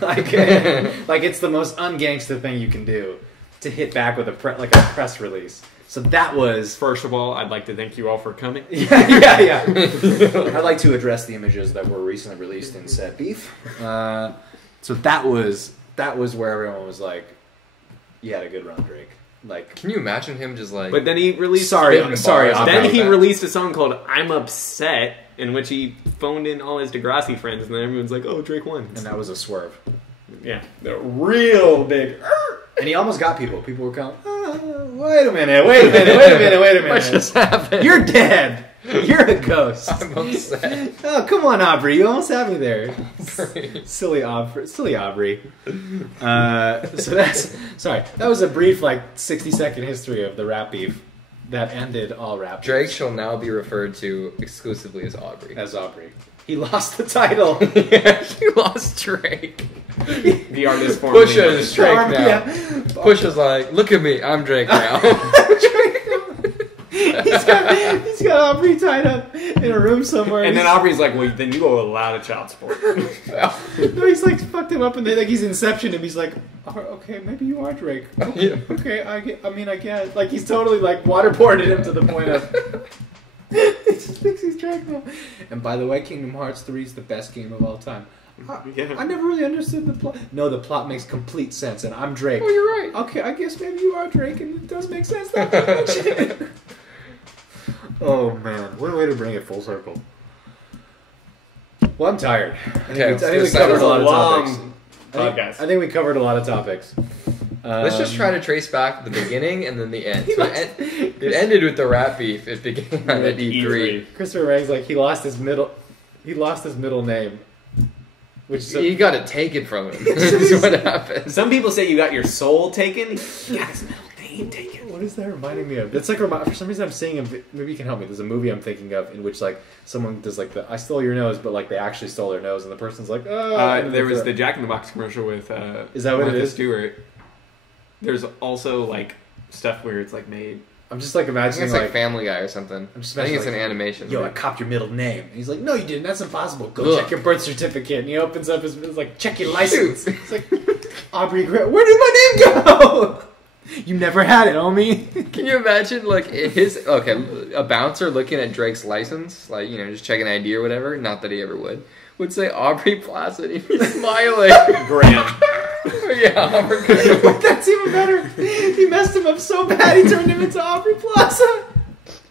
like it's the most ungangster thing you can do, to hit back with a press release. So that was... First of all, I'd like to thank you all for coming. Yeah. I'd like to address the images that were recently released in said beef. So that was where everyone was like, "You had a good run, Drake." Like, can you imagine him just like? But then he released. Sorry. Then he released a song called "I'm Upset," in which he phoned in all his Degrassi friends, and then everyone's like, "Oh, Drake won." And that was a swerve. Yeah, the real big. And he almost got people. People were going, wait a minute. What just happened? You're dead. You're a ghost. I'm upset. Oh, come on, Aubrey. You almost had me there. Silly Aubrey. So that was a brief 60-second history of the rap beef that ended all rap beefs. Drake shall now be referred to exclusively as Aubrey. He lost the title. Yeah, he lost Drake. The artist formerly Pusha is Drake now. Yeah. Pusha's like, "Look at me, I'm Drake now." He's got Aubrey tied up in a room somewhere. And then Aubrey's like, "Well, then you owe a lot of child support." No, he's fucked him up, and he's Inception him. He's like, okay, maybe you are Drake. Yeah. Okay, I guess. Like, he's totally, like, waterboarded him to the point of... he just thinks he's Drake now. And by the way, Kingdom Hearts 3 is the best game of all time. I never really understood the plot. No, the plot makes complete sense, and I'm Drake. Oh, you're right. Okay, I guess maybe you are Drake, and it does make sense that much. Oh, man. What a way to bring it full circle. Well, I'm tired. Okay, I think we covered a lot of topics. Podcast. I think we covered a lot of topics. Let's just try to trace back the beginning and then the end. So it ended with the rap beef. It began at E3. Christopher Rang's like he lost his middle name, which He got it taken from him. That's what happened. Some people say you got your soul taken. You got his middle name taken. What is that reminding me of? It's like for some reason I'm seeing maybe you can help me. There's a movie I'm thinking of in which like someone does like I stole your nose, but like they actually stole their nose, and the person's like, oh. There was the Jack in the Box commercial with is that what Martha it is? Stewart. There's also like stuff where it's like made. I'm just like I think imagining it's like Family Guy or something. I'm just I think it's imagining, an animation. Yo, I movie. copped your middle name. And he's like, no, you didn't. That's impossible. Go Ugh. check your birth certificate. And he opens up his like, check your license. It's like, Aubrey Graham. Where did my name go? You never had it, homie. Can you imagine, like, a bouncer looking at Drake's license, like, you know, just checking ID or whatever, not that he ever would say Aubrey Plaza, and he'd be smiling. Graham. Yeah, Aubrey Graham. That's even better. He messed him up so bad, he turned him into Aubrey Plaza.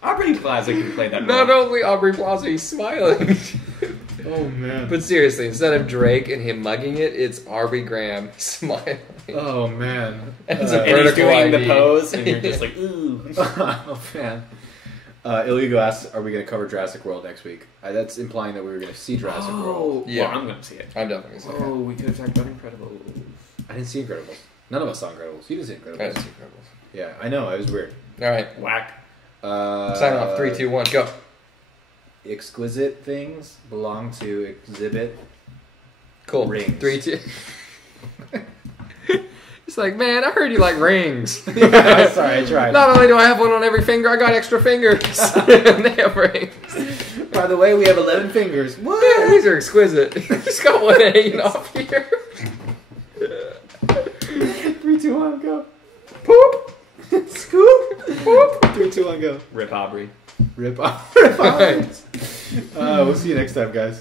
Aubrey Plaza can play that Not role. only Aubrey Plaza, he's smiling. Oh, man. But seriously, instead of Drake and him mugging it, it's Aubrey Graham smiling. Oh, man. As a And he's vertical doing the ID. pose, and you're just like, ooh. Oh, man. Illegal asks, are we going to cover Jurassic World next week? That's implying that we were going to see Jurassic World. Yeah. Well, I'm going to see it. I'm definitely saying Oh, we could have talked about Incredibles. I didn't see Incredibles. None of us saw Incredibles. You didn't see I Incredibles. didn't see Incredibles. Yeah, I know. It was weird. All right, Whack. sign off. 3, 2, 1, go. Exquisite things belong to exhibit. Cool. Rings. 3, 2. It's like, man, I heard you like rings. Yeah, sorry, I tried. Not only do I have one on every finger, I got extra fingers. They have rings. By the way, we have 11 fingers. What? Yeah, these are exquisite. Just got one hanging off here. 3, 2, 1, go. Poop. Scoop. Poop. 3, 2, 1, go. Rip Aubrey. Rip off. Rip off. We'll see you next time, guys.